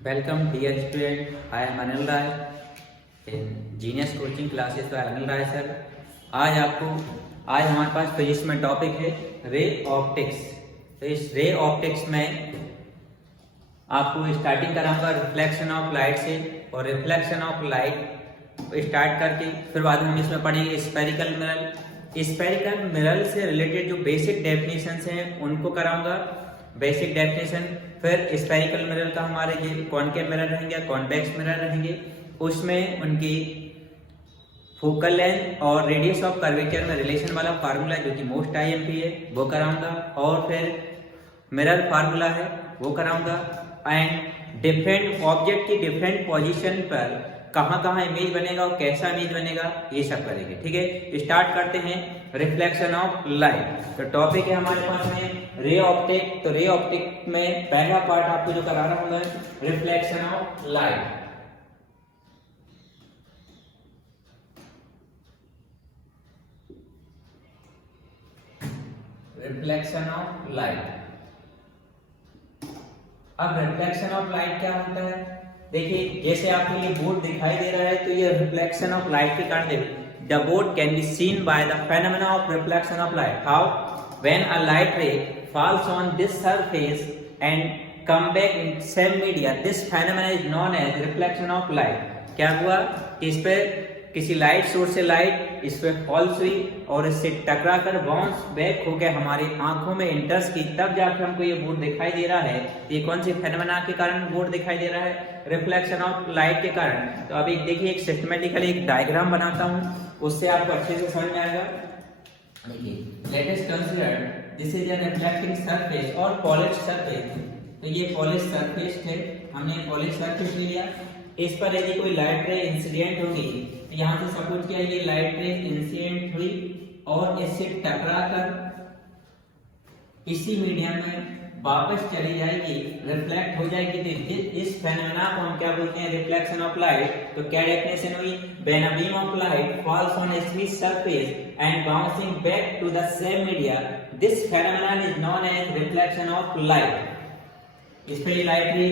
Welcome dear student, I am Anil Rai in Genius Coaching Classes by Anil Rai sir। आज हमारे पास physics में topic है ray optics. तो इस ray optics में आपको स्टार्टिंग कराऊंगा रिफ्लेक्शन ऑफ लाइट से, और रिफ्लेक्शन ऑफ लाइट स्टार्ट करके फिर बाद में हम इसमें पढ़ेंगे स्फेरिकल मिरर। स्फेरिकल मिरर से रिलेटेड जो बेसिक डेफिनेशंस हैं उनको कराऊंगा, बेसिक डेफिनेशन। फिर स्फेरिकल मिरर का हमारे ये कॉनकेव मिरर रहेंगे, कॉन्वेक्स मिरर रहेंगे, उसमें उनकी फोकल लेंथ और रेडियस ऑफ कर्वेचर में रिलेशन वाला फार्मूला जो कि मोस्ट आईएमपी है वो कराऊंगा, और फिर मिरर फार्मूला है वो कराऊंगा, एंड डिफरेंट ऑब्जेक्ट की डिफरेंट पोजीशन पर कहाँ कहाँ इमेज बनेगा और कैसा इमेज बनेगा ये सब करेंगे। ठीक है, स्टार्ट करते हैं रिफ्लेक्शन ऑफ लाइट। तो टॉपिक है हमारे पास में रे ऑप्टिक। तो रे ऑप्टिक में पहला पार्ट आपको जो करा रहा हूँ reflection of light. Reflection of light. अब रिफ्लेक्शन ऑफ लाइट क्या होता है, देखिए जैसे आपको ये बोर्ड दिखाई दे रहा है तो ये रिफ्लेक्शन ऑफ लाइट के कारण the board can be seen by the phenomena of reflection of light. How? When a light ray falls on this surface and come back in same media, this phenomena is known as reflection of light। क्या हुआ, इस पे किसी light source से light इस पे false हुई और इससे टकरा कर बाउंस बैक होकर हमारी आंखों में इंटर्स की, तब जाकर हमको ये बोर्ड दिखाई दे रहा है। ये कौन सी फेनोमेना के कारण बोर्ड दिखाई दे रहा है? रिफ्लेक्शन ऑफ लाइट के कारण। तो अभी देखिए एक सिस्टमेटिकली एक डायग्राम बनाता हूँ, उससे आपको अच्छे से समझ में आएगा। देखिए, let us consider this is an reflecting surface और पॉलिश्ड सरफेस। तो ये पॉलिश्ड सरफेस है, हमने पॉलिश्ड सरफेस ले लिया। इस पर यदि कोई लाइट रे इंसिडेंट होगी तो यहाँ से सपोज किया ये लाइट रे इंसिडेंट हुई और इससे टकरा कर इसी मीडियम में वापस चली जाएगी, रिफ्लेक्ट हो जाएगी। तो इस फेनोमेना को हम क्या बोलते हैं? Reflection of light. तो क्या डेफिनेशन हुई? When a beam of light falls on a smooth surface and bouncing back to the same media, this phenomena is known as reflection of light. इस पे लाइट रे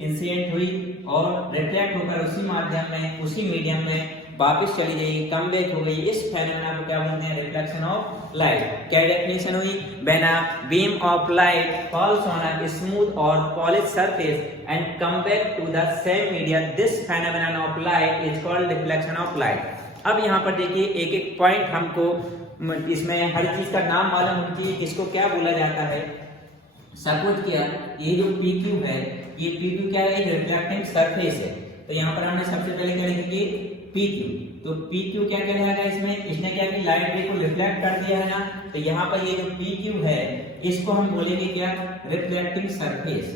इंसिडेंट हुई और reflect होकर उसी माध्यम में, उसी मीडियम में वापस चली जाएगी, कम बैक हो गई। इस फेनोमेना को क्या बोलते हैं? Reflection of light. क्या डेफिनेशन हुई? When a beam of light falls on a smooth और polished surface and come back to the same media, this phenomenon of light is called reflection of light. अब यहाँ पर देखिए एक एक point हमको इसमें हर चीज का नाम मालूम होना चाहिए, किसको क्या बोला जाता है। सपोज किया ये जो PQ है, ये PQ क्या है? रिफ्लेक्टिंग सरफेस है। तो यहाँ पर हमने सबसे पहले क्या लिखेंगे? PQ। तो PQ क्या कहलाएगा इसमें? इसने क्या कि लाइट रे को रिफ्लेक्ट कर दिया है ना, तो यहाँ पर ये जो PQ है इसको हम बोलेंगे क्या? Reflecting surface.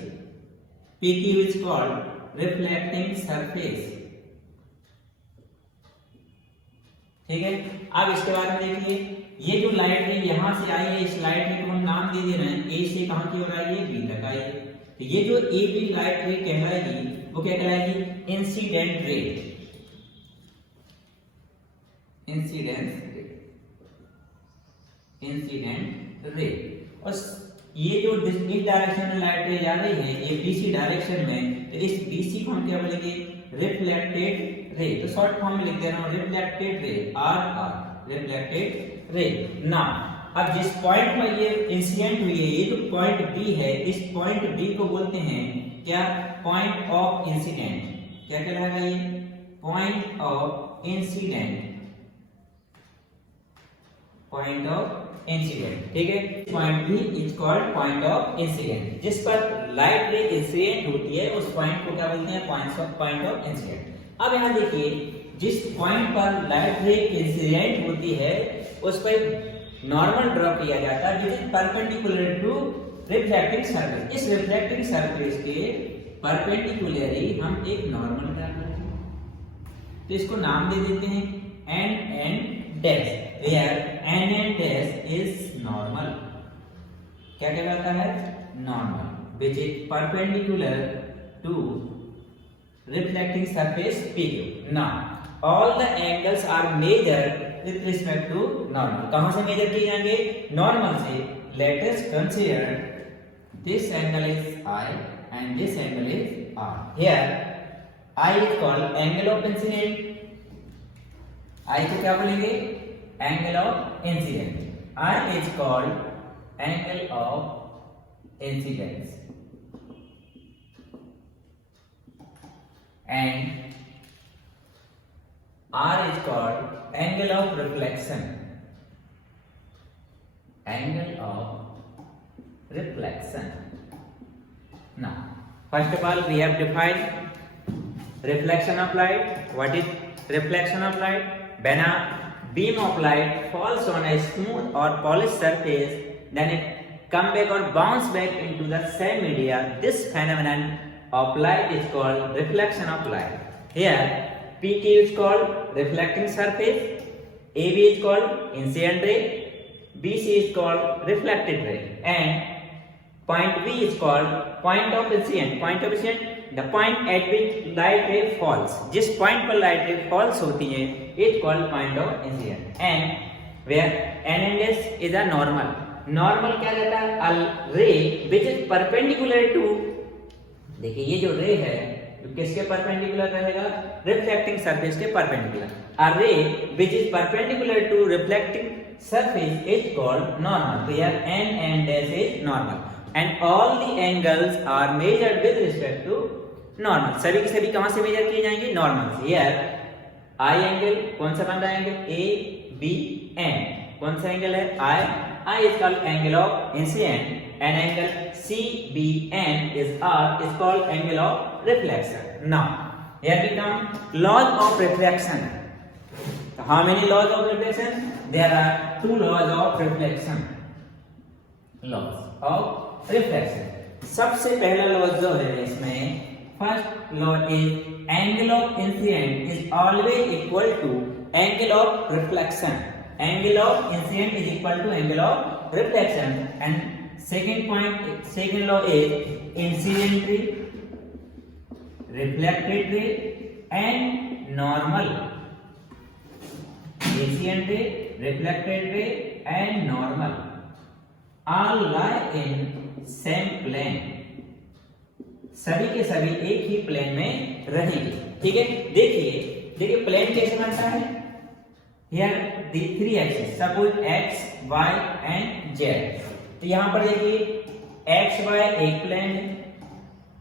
PQ is called reflecting surface. ठीक है, अब इसके बाद में देखिए ये जो लाइट रे यहाँ से आई है, इस लाइट रे को हम नाम दे रहे हैं ए से कहां की ओर आई है? बी तक आई है। तो ये जो ए बी लाइट रे कहलाएगी वो क्या कहलाएगी? Incident ray. Incident ray. और ये जो इस डायरेक्शन में लाइट रे जा रही है, ये BC डायरेक्शन में, तो इस BC को हम क्या बोलेंगे? Reflected ray. तो शॉर्ट फॉर्म में लिख दे रहा हूं reflected ray, RR, reflected ray. ना अब जिस पॉइंट में ये इंसिडेंट हुई है, ये जो पॉइंट बी है, इस पॉइंट बी को बोलते हैं क्या? Point of incident. क्या कहलाएगा ये? Point of incident. Point of incident. ठीक है, point B is called point of incident. जिस पर लाइट रे इंसिडेंट होती है उस पॉइंट को क्या बोलते हैं? Point of incident. अब यहाँ देखिए जिस पॉइंट पर लाइट रे इंसिडेंट होती है उस पर नॉर्मल ड्रॉ किया जाता है, जो is perpendicular to reflecting surface. इस रिफ्लेक्टिंग सरफेस के परपेंडिकुलरली हम एक नॉर्मल ड्रॉ करते हैं। तो इसको नाम दे देते हैं n dash, where n dash is normal. क्या कहलाता है? Normal, which is perpendicular to reflecting surface PQ. Now all the angles are measured with respect to normal. कहां से मेजर किए जाएंगे? नॉर्मल से। Let us consider this angle is I and this angle is R. Here I is called angle of incident. I को क्या बोलेंगे? Angle of incident. I is called angle of incidence. And R is called angle of reflection. Angle of reflection. Now, first of all, we have defined reflection of light. What is reflection of light? When a beam of light falls on a smooth or polished surface, then it comes back or bounce back into the same media. This phenomenon of light is called reflection of light. Here, PQ is called reflecting surface, AB is called incident ray, BC is called reflected ray, and point B is called point of incident. Point of incident, the point at which light ray falls. जिस point पर light ray falls होती है, it's called point of incident. And where N and S is a normal. Normal क्या रहता है? A ray which is perpendicular to, देखिए ये जो रे है किसके परपेंडिकुलर रहेगा? रिफ्लेक्टिंग सरफेस के perpendicular. A ray which is perpendicular to reflecting surface is called normal. तो here n and s is normal and all the angles are measured with respect to normal. सभी के सभी कहां से major किए जाएंगे? Normal से. हियर आई एंगल कौन सा बन रहा है? Angle A B N. कौन सा एंगल है? I is called angle of incident. An angle CBN is called angle of reflection. Now, here we come laws of reflection. How many laws of reflection? There are two laws of reflection. Laws of reflection. सबसे पहला law जो है इसमें, first law is angle of incident is always equal to angle of reflection. Angle of incident is equal to angle of reflection. And second law is incident ray, reflected ray and normal. Incident ray, reflected ray and normal all lie in same plane. सभी के सभी एक ही plane में रहेंगे. ठीक है, देखिए plane कैसे बनता है? Here the three axes, suppose x, y and z. तो यहाँ पर देखिए एक्स वाई एक प्लेन है,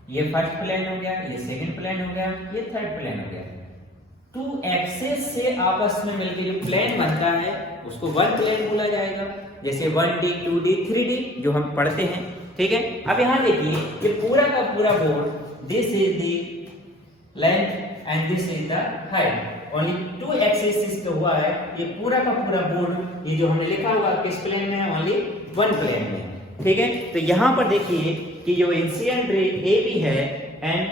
ये फर्स्ट प्लेन हो गया, ये सेकंड प्लेन हो गया, ये थर्ड प्लेन हो गया. टू एक्सेस से आपस में मिलकर जो प्लेन बनता है उसको वन प्लेन बोला जाएगा. जैसे 1D, 2D, 3D जो हम पढ़ते हैं. ठीक है, अब यहाँ देखिए ये पूरा का पूरा board, this is the length and this is the height. Only two axes तो हुआ है. ये पूरा का पूरा बोर्ड, ये जो हमने लिखा हुआ किस प्लेन में है? ओनली वन प्लेन में. ठीक है, तो यहां पर देखिए कि जो इंसिडेंट रे ए बी है and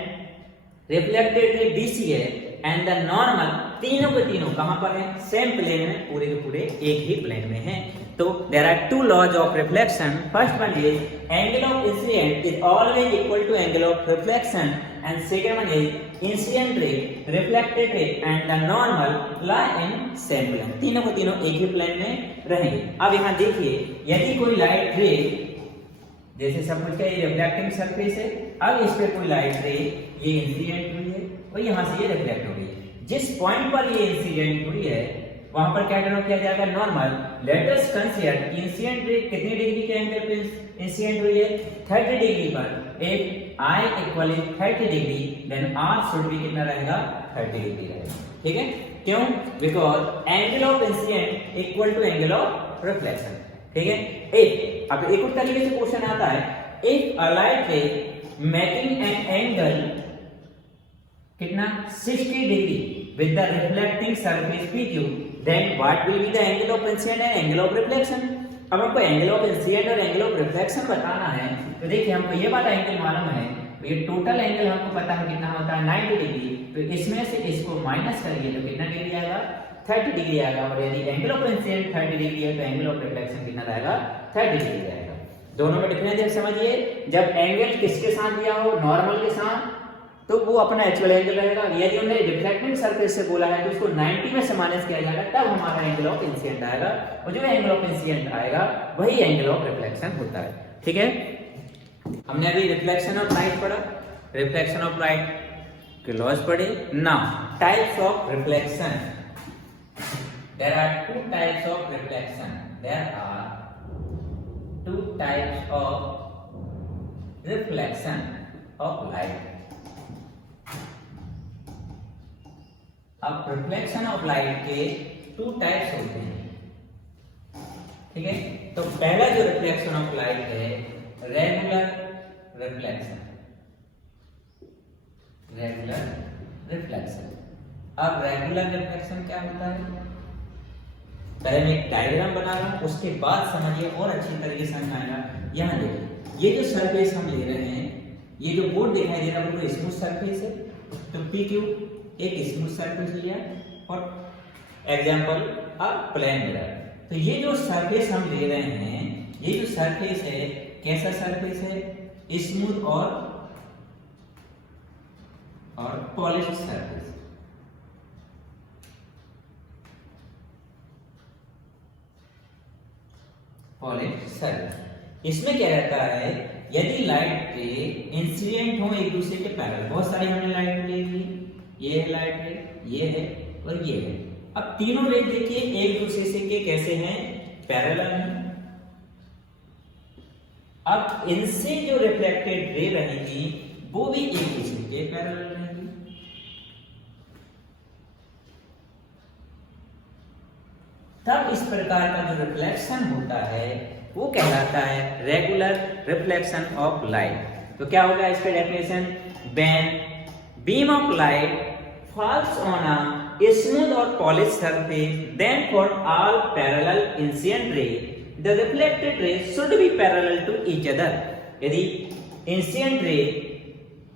reflected ray B C है एंड द नॉर्मल, तीनों के तीनों कहां पर है? सेम प्लेन में, पूरे के पूरे एक ही प्लेन में है. तो there are two laws of reflection. First one is angle of incident is always equal to angle of reflection and second one is incident ray, reflected ray and the normal lie in same plane. तीनों को तीनों एक ही plane में रहेंगे. अब यहाँ देखिए यदि कोई लाइट रे, जैसे सब कुछ का ये रिफ्लेक्टिंग सरफेस है, अब इस पे कोई लाइट रे ये इंसिडेंट हुई है और यहाँ से ये रिफ्लेक्ट हो गई है. जिस पॉइंट पर ये इंसिडेंट हुई है वहां पर क्या किया जाएगा? Normal. Late us consider incident ray कितनी डिग्री के एंगल पे इंसिडेंट हुई है? 30 डिग्री पर. If I equal 30 degree then R should भी कितना रहेगा? 30 डिग्री रहेगा. ठीक है, क्यों? Because angle of incident equal to angle of reflection. ठीक है, इफ, अब एक और तरीके से क्वेश्चन आता है, इफ अ लाइट रे मेकिंग एन एंगल कितना? 60 degree with the reflecting surface PQ, then what will be the angle of incident and angle of reflection? अब हमको एंगल ऑफ इंसिडेंट और एंगल ऑफ रिफ्लेक्शन बताना है. तो देखिए हमको ये वाला एंगल मालूम है, ये टोटल एंगल हमको पता है कितना होता है? 90 डिग्री. तो इसमें से इसको माइनस करिए तो कितना डिग्री आएगा? 30 डिग्री आएगा. और यदि एंगल ऑफ इंसिडेंट 30 डिग्री है तो एंगल ऑफ रिफ्लेक्शन कितना रहेगा? 30 डिग्री आएगा. दोनों में डिफरेंस समझिए. जब एंगल किसके साथ दिया हो? नॉर्मल के साथ, तो वो अपना एक्चुअल एंगल रहेगा. यदि हमने रिफ्लेक्टिंग सरफेस से बोला है तो उसको 90 में से माइनस किया जाएगा, तब हमारा एंगल ऑफ इंसिडेंट आएगा. और जो एंगल ऑफ इंसिडेंट आएगा वही एंगल ऑफ रिफ्लेक्शन होता है. ठीक है, हमने अभी रिफ्लेक्शन ऑफ लाइट पढ़ा, रिफ्लेक्शन ऑफ लाइट के लॉज पढ़े। Now types of reflection, there are two types of reflection, there are two types of reflection of light. अब रिफ्लेक्शन ऑफ लाइट के टू टाइप्स होते हैं, ठीक है। तो पहला जो रिफ्लेक्शन ऑफ लाइट है रेगुलर रिफ्लेक्शन, रेगुलर रिफ्लेक्शन। अब रेगुलर रिफ्लेक्शन क्या होता है, पहले मैं एक डायग्राम बना रहा हूं, उसके बाद समझिए और अच्छी तरीके से समझ आएगा। यहां देखिए, ये जो सरफेस हम ले रहे हैं, ये जो बोर्ड दिखाई दे रहा है वो स्मूथ सरफेस है, तो पी क्यू एक स्मूथ सरफेस लिया और एग्जांपल अ प्लेन मिरर। तो ये जो सरफेस हम ले रहे हैं, ये जो सरफेस है कैसा सरफेस है, स्मूथ और पॉलिश्ड सरफेस। पॉलिश्ड सरफेस, इसमें क्या रहता है, यदि लाइट के इंसिडेंट हो एक दूसरे के पैरेलल, बहुत सारी हमने लाइट ले ली, ये है लाइट रे, ये है और ये है। अब तीनों रे देखिए एक दूसरे से के कैसे हैं, पैरेलल हैं। अब इनसे जो रिफ्लेक्टेड रे रहेगी वो भी एक दूसरे के पैरेलल रहेगी। तब इस प्रकार का जो रिफ्लेक्शन होता है वो कहलाता है रेगुलर रिफ्लेक्शन ऑफ लाइट। तो क्या होगा इसका definition, when beam of light falls on a smooth or polished surface, then for all parallel incident ray, the reflected ray should be parallel to each other. यदि incident ray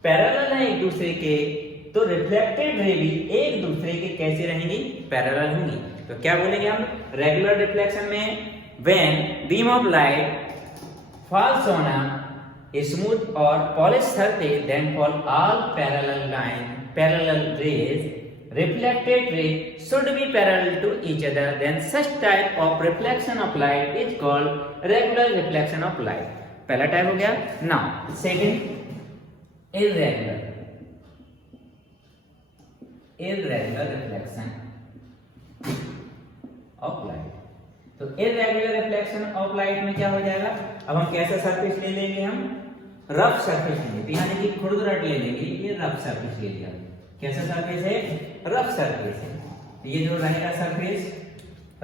parallel है एक दूसरे के, तो रिफ्लेक्टेड रे भी एक दूसरे के कैसे रहेंगी, पैरेलल होंगी। तो क्या बोलेंगे हम रेगुलर रिफ्लेक्शन में, when beam of light falls on a smooth or polished surface, then for all parallel rays, reflected ray should be parallel to each other, then such type of reflection of light is called regular reflection of light. पहला type हो गया। now second irregular reflection of light। तो irregular reflection of light में क्या हो जाएगा, अब हम कैसा सरफेस ले लेंगे, हम रफ सरफेस लेंगे। तो यहाँ देखिए खुरदुरट ले लेंगे, ये रफ सरफेस ले लिया। कैसा सरफेस है, रफ सरफेस है। तो ये जो रहेगा सरफेस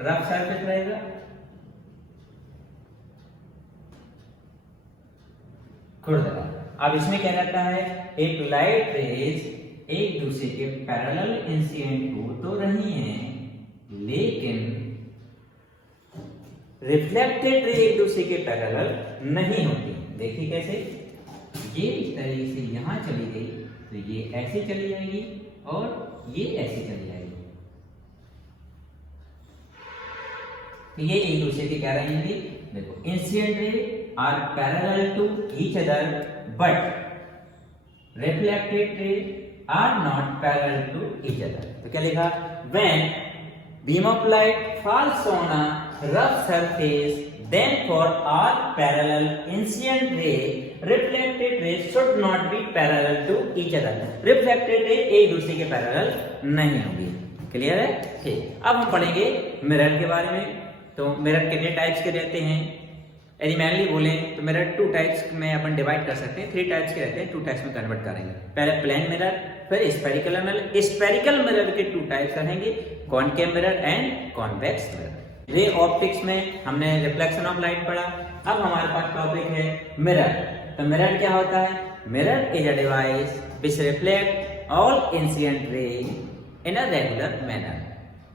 रफ सरफेस रहेगा। खुरदुरा। अब इसमें क्या रहता है, एक लाइट रेज एक दूसरे के पैरेलल इंसिडेंट हो तो रही हैं, लेकिन रिफ्लेक्टेड रे एक दूसरे के पैरेलल नहीं होती। देखिए कैसे, ये इस तरीके से यहां चली गई तो ये ऐसे चली जाएगी और ये ऐसे चली जाएगी। तो ये एक दूसरे के क्या रहेंगे, देखो incident ray are parallel to each other but reflected ray are not parallel to each other. तो क्या लिखा, when beam of light falls on a rough surface, then for all parallel incident ray, reflected ray should not be parallel to each other. Reflected ray एक दूसरे के parallel नहीं होगी। Clear है, ठीक। अब हम पढ़ेंगे मिरर के बारे में। तो मिरर कितने टाइप्स के रहते हैं, यदि मैनली बोले तो मिरर टू टाइप्स में अपन डिवाइड कर सकते हैं, 3 टाइप्स के रहते हैं, 2 टाइप्स में कन्वर्ट करेंगे। पहले प्लेन मिरर, फिर स्फेरिकल मिरर। स्फेरिकल मिरर के 2 टाइप्स रहेंगे, concave mirror and convex mirror. Ray optics में हमने रिफ्लेक्शन ऑफ लाइट पढ़ा। अब हमारे पास टॉपिक है मिरर। तो मिरर क्या होता है, mirror is a device which reflect all incident ray in a regular manner.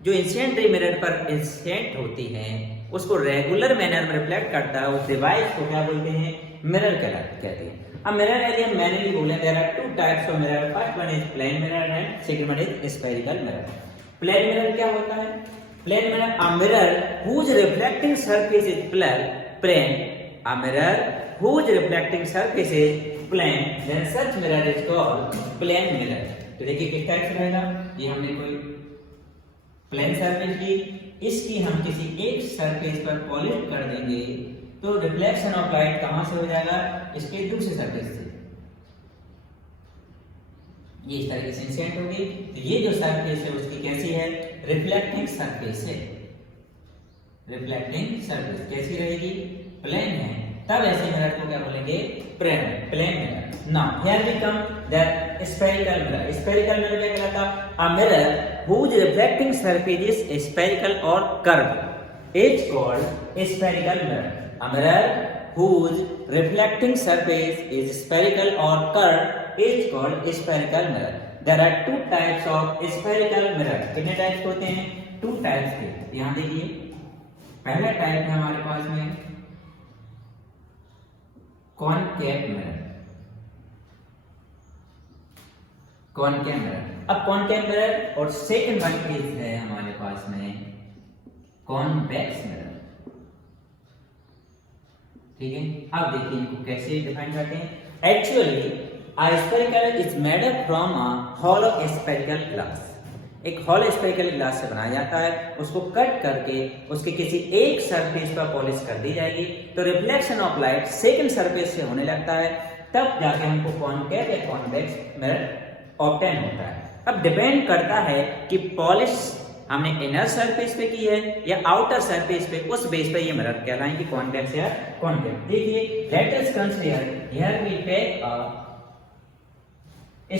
जो इंसिडेंट रे मिरर पर इंसिडेंट होती हैं उसको रेगुलर मैनर में रिफ्लेक्ट करता है, उस डिवाइस को क्या बोलते हैं, मिरर कहते हैं। अब मिरर यदि हम मैनली बोले, there are 2 types of mirror, first one is plane mirror and second one is spherical mirror. Plane mirror क्या होता है, plane mirror a mirror whose reflecting surface is plane, a mirror whose reflecting surface is plane, then such mirror is called plane mirror। तो देखिए किस type से रहेगा, ये हमने कोई प्लेन सरफेस ली, इसकी हम किसी एक सरफेस पर पॉलिश कर देंगे तो रिफ्लेक्शन ऑफ लाइट कहां से हो जाएगा, इसके दूसरे सरफेस से, ये इस तरीके से इंसिडेंट होगी। तो ये जो सरफेस है उसकी कैसी है, रिफ्लेक्टिंग सरफेस है। रिफ्लेक्टिंग सरफेस कैसी रहेगी, प्लेन है, तब ऐसे मिरर को क्या बोलेंगे, plane mirror. Now here we come that spherical mirror. Spherical mirror क्या कहलाता, a mirror whose reflecting surface is spherical or curved is called spherical mirror. A mirror whose reflecting surface is spherical or curved is called spherical mirror. There are two types of spherical mirror. कितने types होते हैं, two types के। यहाँ देखिए पहला type है हमारे पास में कॉनकेव मिरर। कॉनकेव मिरर, अब कॉनकेव मिरर और सेकंड वन केस है हमारे पास में कॉन्वेक्स मिरर। ठीक है, अब देखिए इनको कैसे डिफाइन करते हैं। Actually spherical is made up from a hollow spherical glass. एक हॉलो स्फेरिकल ग्लास से बनाया जाता है, उसको कट करके उसके किसी एक सरफेस पर पॉलिश कर दी जाएगी, तो reflection of light second surface से होने लगता है, तब जाके हमको कॉनकेव या कॉन्वेक्स मिरर ऑब्टेन होता है। अब डिपेंड करता है कि पॉलिश हमने इनर सरफेस पे की है या आउटर सरफेस पे, उस बेस पे ये मिरर कहलाएंगे कॉन्वेक्स या कॉनकेव। देखिए let us consider here we take a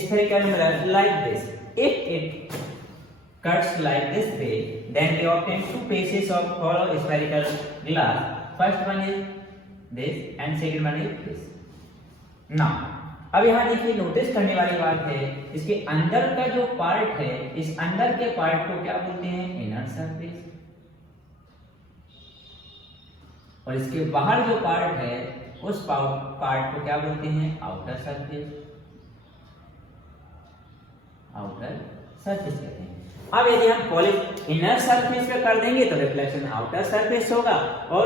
spherical mirror like this. If it cuts like this way, then we obtain two pieces of hollow spherical glass. First one is this and second one is this. Now, अब यहाँ देखिए notice करने वाली बात है, इसके अंदर का जो पार्ट है, इस अंदर के पार्ट को क्या बोलते हैं, इनर सरफेस, और इसके बाहर जो पार्ट है उस पार्ट को क्या बोलते हैं, आउटर सरफेस। आउटर सरफेस कहते हैं। अब यदि हम पॉलिश इनर सरफेस पे कर देंगे तो रिफ्लेक्शन आउटर सरफेस होगा, और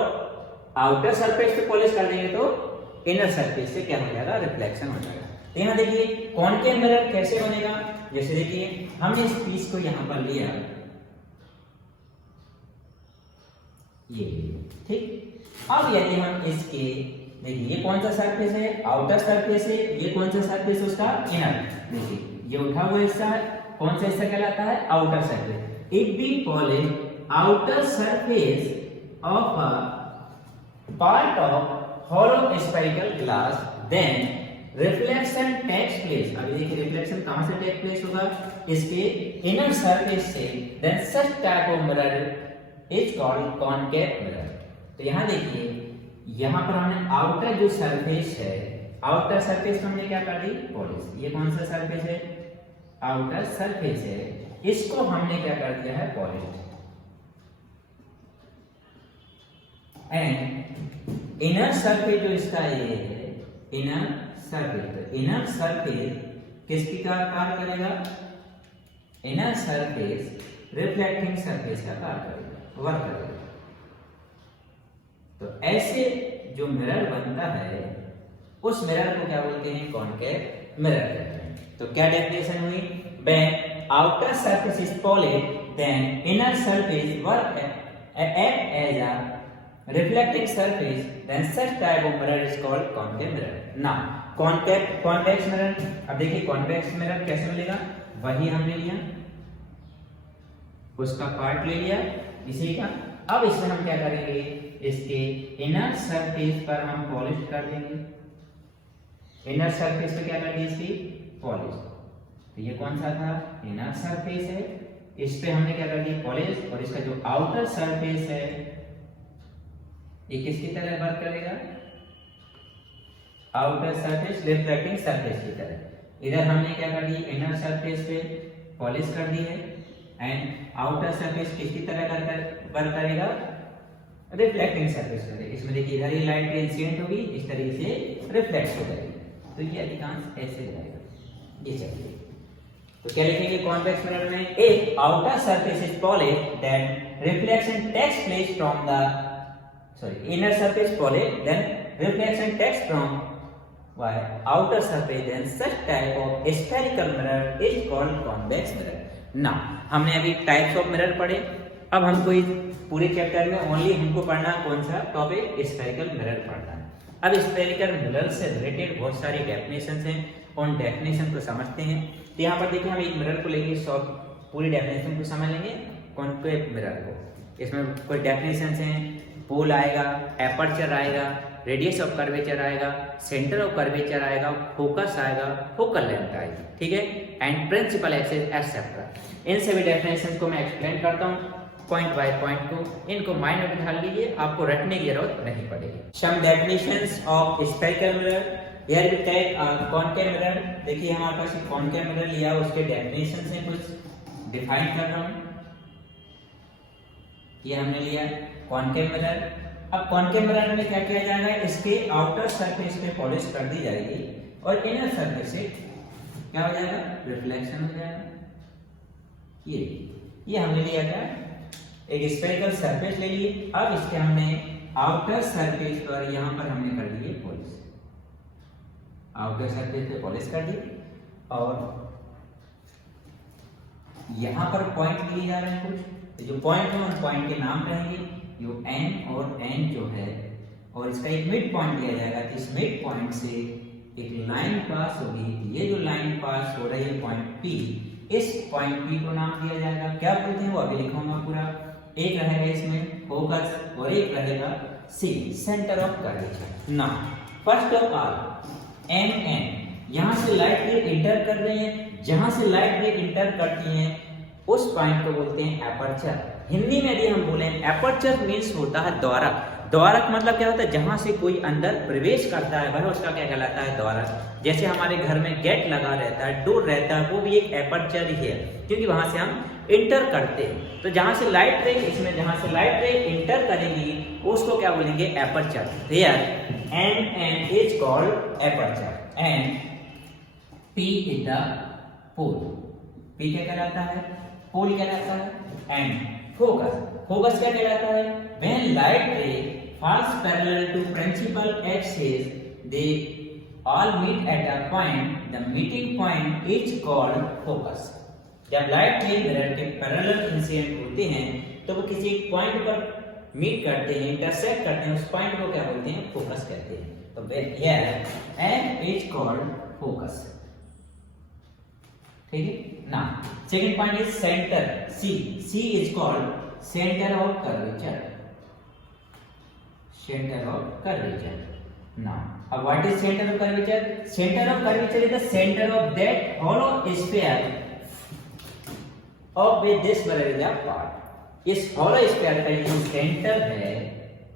आउटर सरफेस पे पॉलिश कर देंगे तो इनर सरफेस से क्या हो जाएगा, रिफ्लेक्शन हो जाएगा। तो यहाँ देखिए कॉनकेव मिरर कैसे बनेगा, जैसे देखिए हमने इस पीस को यहाँ पर लिया, ये ठीक। अब यदि हम इसके देखिए ये कौन सा सरफेस है, आउटर सरफेस है, ये कौन सा सरफेस है उसका, इनर। देखिए ये उठा हुआ हिस्सा है, कौन सा हिस्सा कहलाता है, outer surface. If we polish outer surface of a part of hollow spherical glass, then reflection takes place। अभी देखिए रिफ्लेक्शन कहां से टेक प्लेस होगा, इसके इनर सरफेस से। then such type of mirror is called concave mirror। तो यहाँ देखिए यहाँ पर हमने आउटर जो सरफेस है, आउटर सरफेस में हमने क्या कर दी, पॉलिश। ये कौन सा सरफेस है, आउटर सरफेस है, इसको हमने क्या कर दिया है, पॉलिश। एंड इनर सरफेस जो इसका ये है, इनर सरफेस, इनर सरफेस किसकी का कार्य करेगा, इनर सरफेस रिफ्लेक्टिंग सरफेस का कार्य करेगा, वर्क करेगा। तो ऐसे जो मिरर बनता है उस मिरर को क्या बोलते हैं, कॉनकेव मिरर कहते हैं। तो क्या डेफिनेशन हुई, when outer surface is polished then inner surface work act as a reflecting surface, then such type of mirror is called concave mirror। now convex mirror, अब देखिए convex mirror कैसे मिलेगा, वही हमने लिया, उसका पार्ट ले लिया इसी का। अब इसमें हम क्या करेंगे, इसके इनर सरफेस पर हम पॉलिश कर देंगे, इनर सरफेस पे क्या कर दिया, इसकी पॉलिश। तो ये कौन सा था, इनर सरफेस है, इस पे हमने क्या कर दिया, पॉलिश। और इसका जो आउटर सरफेस है ये किसकी तरह वर्क करेगा, आउटर सरफेस रिफ्लेक्टिंग सरफेस की तरह। इधर हमने क्या कर दी, इनर सरफेस पे पॉलिश कर दी है, एंड आउटर सरफेस किसकी तरह वर्क करेगा, रिफ्लेक्टिंग सरफेस करेगा। इसमें देखिए इधर ही लाइट इंसिडेंट होगी, इस तरीके से रिफ्लेक्ट हो जाएगी। तो ये अधिकांश ऐसे जाएगा। ये चलिए तो क्या लिखेंगे कॉन्वेक्स मिरर में, a outer surface is polished then reflection takes place from the inner surface polished, then reflection takes from outer surface, then such type of spherical mirror is called convex mirror। now हमने अभी types of mirror पढ़े, अब हमको इस पूरे chapter में only हमको पढ़ना कौन सा टॉपिक, स्फेरिकल मिरर पढ़ना है। अब स्फेरिकल मिरर से रिलेटेड बहुत सारी डेफिनेशंस हैं, उन डेफिनेशन को समझते हैं। तो यहाँ पर देखिए हम एक मिरर को लेंगे, पूरी डेफिनेशन को समझ लेंगे कॉन्केव मिरर को। इसमें कोई डेफिनेशंस हैं, पोल आएगा, एपर्चर आएगा, रेडियस ऑफ कर्वेचर आएगा, सेंटर ऑफ कर्वेचर आएगा, फोकस आएगा, फोकल लेंथ आएगी, ठीक है, एंड प्रिंसिपल एक्सिस एटसेट्रा। इन सभी डेफिनेशन को मैं एक्सप्लेन करता हूँ पॉइंट बाय पॉइंट को। इनको माइंड में बिठा लीजिए, आपको रटने की जरूरत नहीं पड़ेगी। Some definitions of spherical mirror, here we take concave mirror. देखिए हमारे पास एक कॉन्केव मिरर लिया, उसके डेफिनेशंस हैं, कुछ डिफाइन कर रहा हूँ। ये हमने लिया कॉन्केव मिरर। अब कॉन्केव मिरर में क्या किया जाएगा, इसके आउटर सरफेस पे पॉलिश कर दी जाएगी और इनर सरफेस से क्या हो जाएगा, रिफ्लेक्शन हो जाएगा। ये हमने लिया था, एक स्फेरिकल सरफेस ले लिए। अब इसके हमने आउटर सरफेस पर यहाँ पर हमने कर दिए पॉलिश, आउटर सरफेस पे पॉलिश कर दी और यहाँ पर पॉइंट लिए जा रहे हैं कुछ, जो पॉइंट है उन पॉइंट के नाम रहेंगे, यो एन और एन जो है, और इसका एक मिड पॉइंट दिया जाएगा। तो इस मिड पॉइंट से एक लाइन पास होगी, ये जो लाइन पास हो रही है पॉइंट पी, इस पॉइंट पी को नाम दिया जाएगा, क्या बोलते हैं वो अभी लिखूंगा पूरा। एक रहेगा इसमें फोकस और एक रहेगा C, centre of curvature. Now first of all M N, यहाँ से लाइट रे इंटर कर रही है, जहां से लाइट रे इंटर करती हैं उस पॉइंट को बोलते हैं एपर्चर। हिंदी में यदि हम बोले एपर्चर मीन्स होता है द्वारक। द्वारक मतलब क्या होता है, जहां से कोई अंदर प्रवेश करता है वह उसका क्या कहलाता है, द्वारक। जैसे हमारे घर में गेट लगा रहता है, डोर रहता है, वो भी एक एपर्चर ही है, क्योंकि वहां से हम इंटर करते हैं। तो जहां से लाइट रे, इसमें जहां से लाइट रे इंटर करेगी उसको क्या बोलेंगे, aperture. Here N is called aperture and P is the pole. P क्या कहलाता है, पोल कहलाता है। एंड फोकस, फोकस क्या कहलाता है, when light ray falls parallel to principal axis, they all meet at a point, the meeting point is called focus। जब light रे मिरर के पैरेलल इंसिडेंट होते हैं तो वो किसी एक पॉइंट पर मीट करते हैं, इंटरसेक्ट करते हैं, उस पॉइंट को क्या बोलते हैं, फोकस कहते हैं। तो here n is called focus, ठीक है ना। Second point is centre, C is called centre of curvature, centre of curvature. Now अब what is centre of curvature, centre of curvature is the centre of that hollow sphere of which this mirror is a part. इस hollow sphere का जो centre है,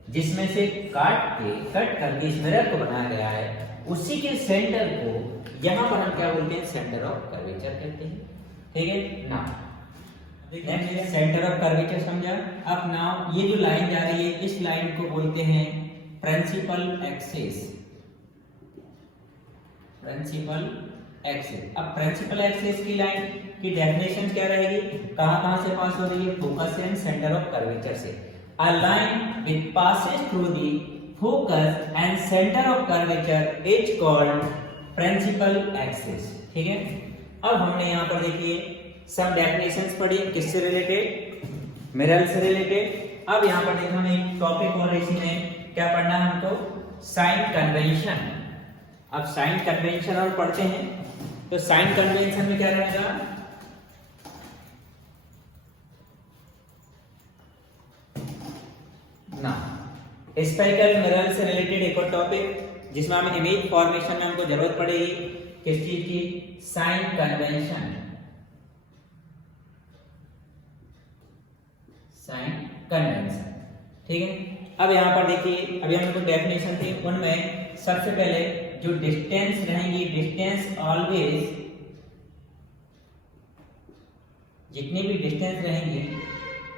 जिसमें से cut करके इस mirror को बनाया गया है, उसी के सेंटर को यहाँ पर हम क्या बोलते हैं, सेंटर ऑफ कर्वेचर कहते हैं, ठीक है ना। सेंटर ऑफ कर्वेचर समझा। अब नाउ ये जो लाइन जा रही है, इस लाइन को बोलते हैं प्रिंसिपल एक्सिस, प्रिंसिपल एक्सिस। अब प्रिंसिपल एक्सिस की लाइन की डेफिनेशन क्या रहेगी, कहां से पास हो रही है, focus and centre of curvature से। A line which passes through the focus and centre of curvature is called principal axis, ठीक है। अब हमने यहाँ पर देखिए सब डेफिनेशंस पढ़ी, किससे रिलेटेड, मिरर से रिलेटेड। अब यहाँ पर देखो हमें एक टॉपिक और इसमें क्या पढ़ना है हमको, साइन कन्वेंशन। अब साइन कन्वेंशन और पढ़ते हैं, तो साइन कन्वेंशन में क्या रहेगा, ना स्फेरिकल मिरर से रिलेटेड एक और टॉपिक जिसमें हमें इमेज फॉर्मेशन में हमको जरूरत पड़ेगी, किस चीज की, साइन कन्वेंशन, साइन कन्वेंशन, ठीक है। अब यहाँ पर देखिए अभी हमने कुछ डेफिनेशन थी, उनमें सबसे पहले जो डिस्टेंस रहेंगी, डिस्टेंस ऑलवेज, जितनी भी डिस्टेंस रहेंगी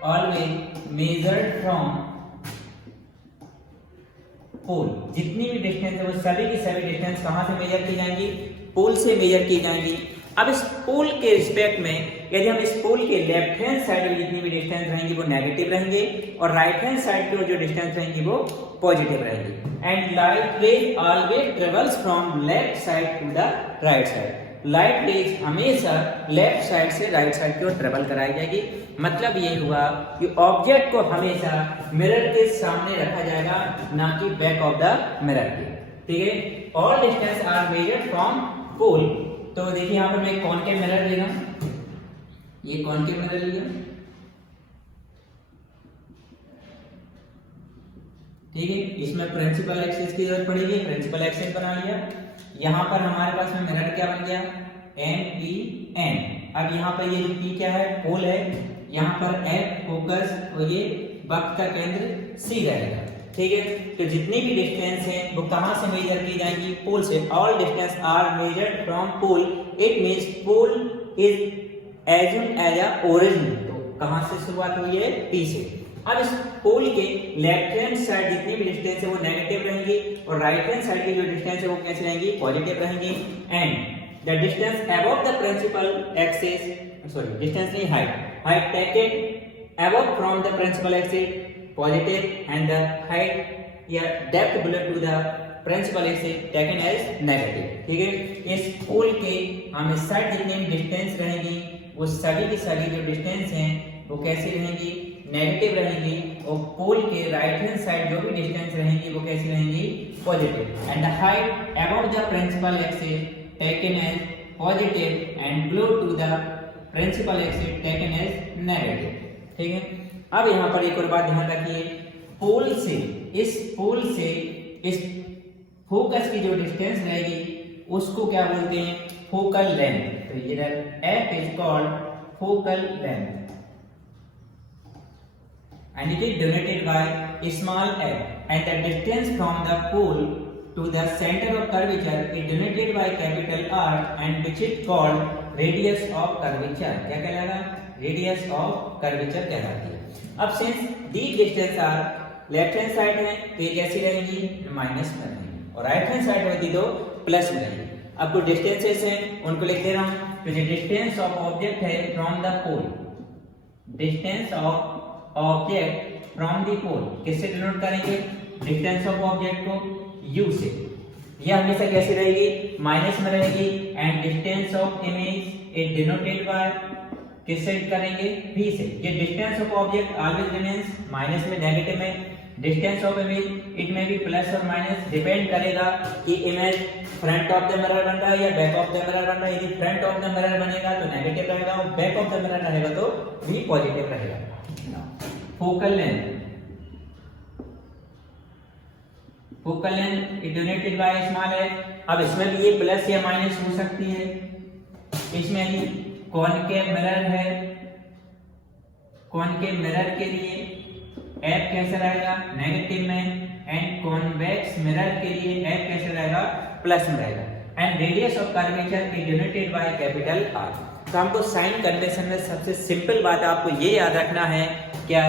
ऑलवेज मेजर्ड फ्रॉम पोल। जितनी भी डिस्टेंस है वो सभी की सभी डिस्टेंस कहां से मेजर की जाएंगी, पोल से मेजर की जाएंगी। अब इस पोल के रिस्पेक्ट में यदि हम इस पोल के लेफ्ट हैंड साइड में जितनी भी डिस्टेंस रहेंगी वो नेगेटिव रहेंगे और राइट हैंड साइड की जो डिस्टेंस रहेंगी वो पॉजिटिव रहेंगी। And light ray always travels from left side to the right side. Light rays हमेशा लेफ्ट साइड से राइट साइड की ओर ट्रेवल कराई जाएगी। मतलब ये हुआ कि ऑब्जेक्ट को हमेशा मिरर के सामने रखा जाएगा, ना कि बैक ऑफ द मिरर के। ठीक है, all distance are measured from pole. तो देखिए यहाँ पर मैं कॉनकेव मिरर लेगा, ये कॉनकेव मिरर लिया, ठीक है। इसमें प्रिंसिपल एक्सिस की जरूरत पड़ेगी, प्रिंसिपल एक्सिस बना लिया। यहाँ पर हमारे पास में मिरर क्या बन गया, एन पी एन। अब यहाँ पर ये जो पी क्या है, पोल है, यहाँ पर एफ फोकस और ये वक्त का केंद्र सी रहेगा। ठीक है, तो जितनी भी डिस्टेंस है वो कहाँ से मेजर की जाएंगी, पोल से। All distance are measured from pole, it means pole is assumed as a origin. तो कहाँ से शुरुआत हुई है, पी से। अब इस पोल के लेफ्ट हैंड साइड जितनी भी डिस्टेंस है वो नेगेटिव रहेंगी और राइट हैंड साइड की जो डिस्टेंस है वो कैसे रहेंगी, पॉजिटिव रहेंगी। And the distance above the principal axis, sorry distance नहीं, height taken above from the principal axis positive, and the height या depth below to the principal axis taken as negative. ठीक है, इस पोल के हम इस साइड जितनी भी डिस्टेंस रहेंगी वो सभी की सभी जो डिस्टेंस हैं वो कैसी रहेंगी, नेगेटिव रहेंगी। और पोल के राइट हैंड साइड जो भी डिस्टेंस रहेंगी वो कैसी रहेंगी, positive. And the height above the principal axis taken as positive and below to the principal axis taken as negative. ठीक है, अब यहाँ पर एक और बात ध्यान रखिए, पोल से इस फोकस की जो डिस्टेंस रहेगी उसको क्या बोलते हैं, फोकल लेंथ। तो ये F is called focal length and it is denoted by small f, and the distance from the pole to the center of curvature is denoted by capital R, and which is called radius of curvature। क्या कहलाएगा, radius of curvature कहलाती है। अब since these distance are left hand side है तो ये कैसी रहेंगी, माइनस में रहेंगी, और राइट हैंड साइड होती तो प्लस में रहेंगी। अब कुछ डिस्टेंसेस हैं उनको लिख दे रहा हूं। तो जो डिस्टेंस ऑफ ऑब्जेक्ट है from the pole, distance of object from the pole किससे डिनोट करेंगे, डिस्टेंस ऑफ ऑब्जेक्ट को u से। यह हमेशा कैसी रहेगी, माइनस में रहेगी। And distance of image is denoted bye किससे करेंगे, v से। ये distance of object always remains minus में, नेगेटिव में। डिस्टेंस ऑफ इमेज इट में भी प्लस और माइनस, डिपेंड करेगा कि image front of the mirror बन रहा है या बैक ऑफ द मिरर बन रहा है। यदि फ्रंट ऑफ द मिरर बनेगा तो नेगेटिव रहेगा और बैक ऑफ द मिरर रहेगा तो v पॉजिटिव रहेगा। Focal length, focal length is denoted by small F. अब इसमें भी ये प्लस या माइनस हो सकती है। इसमें ही कॉनकेव मिरर है, कॉनकेव मिरर के लिए एफ कैसा रहेगा, नेगेटिव में। एंड कॉन्वेक्स मिरर के लिए एफ कैसा रहेगा, प्लस में रहेगा। And radius of curvature is denoted by capital are. तो हमको साइन कन्वेंशन में सबसे सिंपल बात आपको ये याद रखना है, क्या,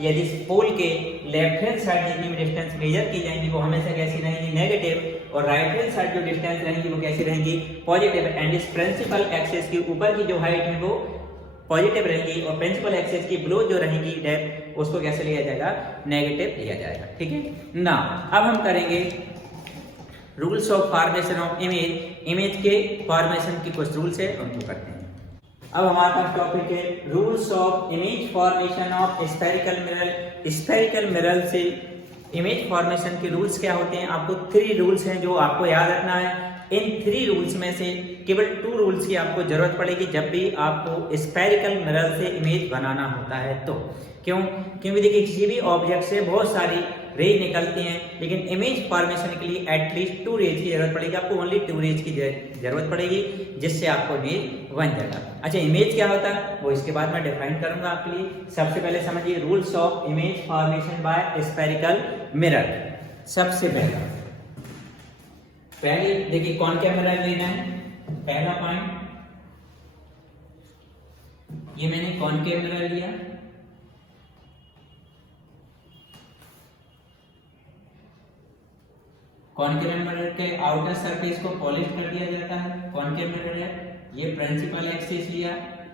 यदि पोल के लेफ्ट हैंड साइड जितनी भी डिस्टेंस मेजर की जाएंगी वो हमेशा कैसी रहेंगी, नेगेटिव, और राइट हैंड साइड जो डिस्टेंस रहेंगी वो कैसी रहेंगी, पॉजिटिव। एंड इस प्रिंसिपल एक्सिस के ऊपर की जो हाइट है वो पॉजिटिव रहेगी और प्रिंसिपल एक्सिस की बिलो जो रहेगी डेप्थ उसको कैसे लिया जाएगा, नेगेटिव लिया जाएगा। ठीक है ना। अब हम करेंगे rules of formation of image. Image के फॉर्मेशन की कुछ रूल्स है उनको करते हैं। अब हमारे पास टॉपिक है rules of image formation of spherical mirror. Spherical mirror से इमेज फॉर्मेशन के रूल्स क्या होते हैं, आपको 3 रूल्स हैं जो आपको याद रखना है। इन 3 रूल्स में से केवल 2 रूल्स की आपको जरूरत पड़ेगी जब भी आपको स्फेरिकल मिरर से इमेज बनाना होता है। तो क्योंकि देखिए किसी भी ऑब्जेक्ट से बहुत सारी रेज निकलती हैं, लेकिन इमेज फॉर्मेशन के लिए एटलीस्ट 2 रेज की जरूरत पड़ेगी। आपको ओनली 2 रेज की जरूरत पड़ेगी जिससे आपको इमेज बन जाएगा। अच्छा, इमेज क्या होता है वो इसके बाद मैं डिफाइन करूंगा आपके लिए। सबसे पहले समझिए rules of image formation by spherical mirror. सबसे पहले देखिए कॉनकेव मिरर लेना है, पहला पॉइंट ये मैंने कॉनकेव मिरर लिया। कॉनकेव मिरर के आउटर सरफेस को पॉलिश कर दिया जाता है। कॉनकेव मिरर है, ये प्रिंसिपल एक्सिस लिया,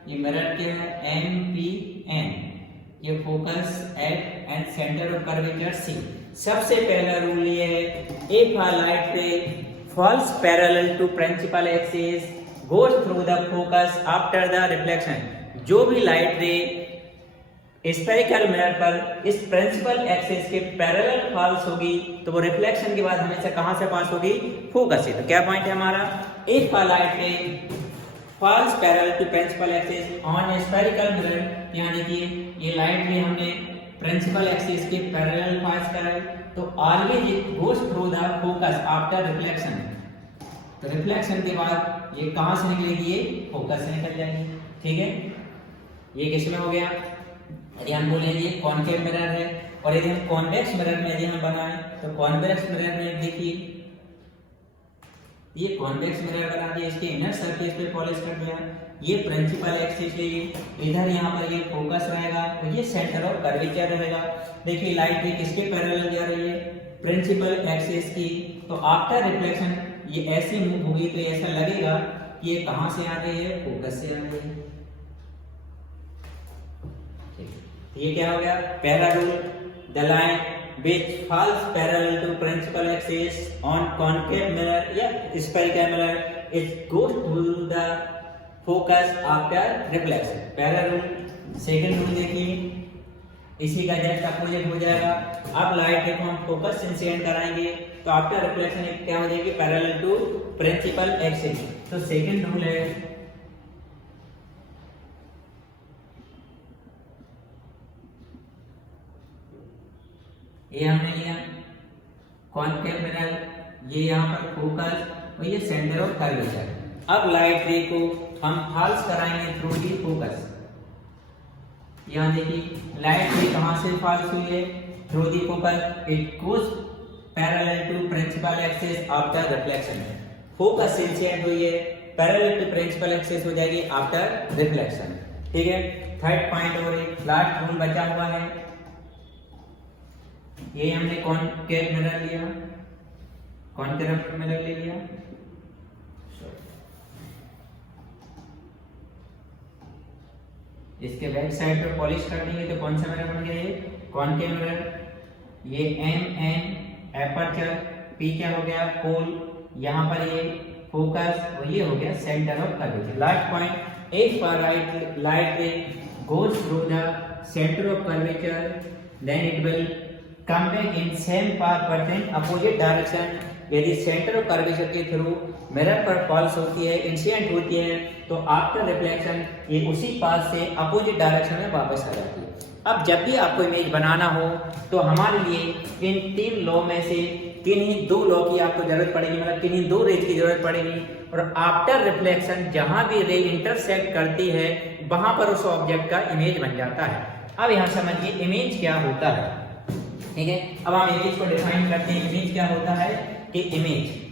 ये मिरर क्या है, MPN, ये focus F and centre of curvature C। सबसे पहला रूल ये है, if a light ray falls parallel to principal axis goes through the focus after the reflection। जो भी लाइट रे स्फेरिकल मिरर पर इस प्रिंसिपल एक्सिस के पैरेलल फॉल्स होगी तो वो रिफ्लेक्शन के बाद हमेशा कहां से पास होगी? फोकस से। तो क्या पॉइंट है हमारा? If a light ray falls parallel to principal axis on spherical mirror, यानी कि ये लाइट रे हमने प्रिंसिपल एक्सिस के पैरेलल पास करा तो always it goes through the focus after reflection. तो रिफ्लेक्शन के बाद ये कहां से निकलेगी? ये फोकस से निकल जाएगी। ठीक है, ये किस में हो गया? यदि हम बोले ये कॉन्केव मिरर है और यदि हम कॉन्वेक्स मिरर में यदि हम बनाए तो कॉन्वेक्स मिरर में देखिए ये कॉन्वेक्स मिरर बना दिया, इसके इनर सरफेस पे पॉलिश कर दिया, ये प्रिंसिपल एक्सिस है, इधर यहाँ पर ये फोकस रहेगा और ये सेंटर ऑफ कर्वेचर रहेगा। देखिए लाइट भी किसके पैरेलल जा रही है? प्रिंसिपल एक्सिस की। तो आफ्टर रिफ्लेक्शन ये ऐसी मूव होगी तो ऐसा लगेगा कि ये कहां से आ रही है? फोकस से आ रही है। ये क्या हो गया? पहला rule, the line which falls parallel to principal axis on concave mirror या spherical mirror it goes through the focus after reflection। पहला रूल। सेकंड रूल देखिए इसी का जस्ट अपोजिट हो जाएगा। अब लाइट को हम फोकस से इंसिडेंट कराएंगे तो आफ्टर रिफ्लेक्शन क्या हो जाएगी? Parallel to principal axis. तो सेकंड रूल है ये हमने लिया कॉन्केव मिरर, ये यहाँ पर फोकस और ये सेंटर ऑफ कर्वेचर। अब लाइट रे को हम फॉल्स कराएंगे थ्रू दी फोकस। यहाँ देखिए लाइट रे कहाँ से फॉल्स हुई है? Through the focus. It goes parallel to principal axis after reflection. Focus से इंसिडेंट हुई है, पैरेलल टू प्रिंसिपल एक्सिस हो जाएगी आफ्टर रिफ्लेक्शन। ठीक है, थर्ड पॉइंट और एक लास्ट रूल बचा हुआ है। ये हमने कॉन्केव मिरर लिया, कॉन्केव मिरर ले लिया, इसके बैक साइड पर पॉलिश कर देंगे तो कौन सा मिरर बन गया? ये कॉन्केव मिरर। ये एम एन एपर्चर, पी क्या हो गया? पोल, यहाँ पर ये फोकस और ये हो गया centre of curvature. Last point, if a light ray goes through the centre of curvature then it will come back in same path but in opposite direction। यदि सेंटर ऑफ कर्वेचर के through mirror पर false होती है, incident होती है तो after reflection ये उसी पाथ से अपोजिट डायरेक्शन में वापस आ जाती है। अब जब भी आपको इमेज बनाना हो तो हमारे लिए इन तीन लॉ में से किन्हीं दो लॉ की आपको जरूरत पड़ेगी, मतलब किन्हीं दो रेज की जरूरत पड़ेगी। और आफ्टर रिफ्लेक्शन जहां भी रे इंटरसेक्ट करती है वहां पर उस ऑब्जेक्ट का इमेज बन जाता है। अब यहाँ समझिए इमेज क्या होता है। ठीक है, अब हम इमेज को डिफाइन करते हैं। इमेज क्या होता है कि इमेज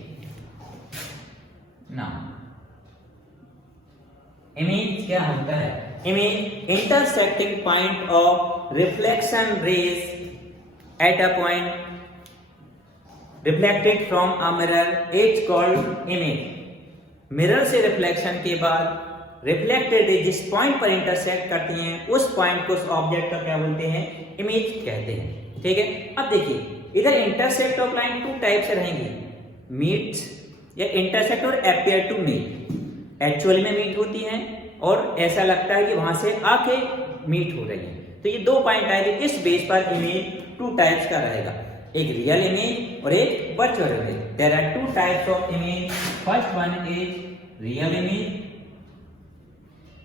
क्या होता है? Image intersecting point of reflection rays at a point reflected from a mirror is called image. Mirror से रिफ्लेक्शन के बाद रिफ्लेक्टेड रेज जिस पॉइंट पर इंटरसेक्ट करती हैं उस पॉइंट को उस ऑब्जेक्ट का क्या बोलते हैं? इमेज कहते हैं। ठीक है, अब देखिए इधर intersect of line two type से रहेंगे, मीट्स या इंटरसेक्ट और अपीयर टू मीट। एक्चुअली में मीट होती हैं और ऐसा लगता है कि वहां से आके मीट हो रही है। तो ये दो पॉइंट आएंगे, इस बेस पर इमेज टू टाइप्स का रहेगा, एक रियल इमेज और एक virtual image. There are two types of image, first one is real image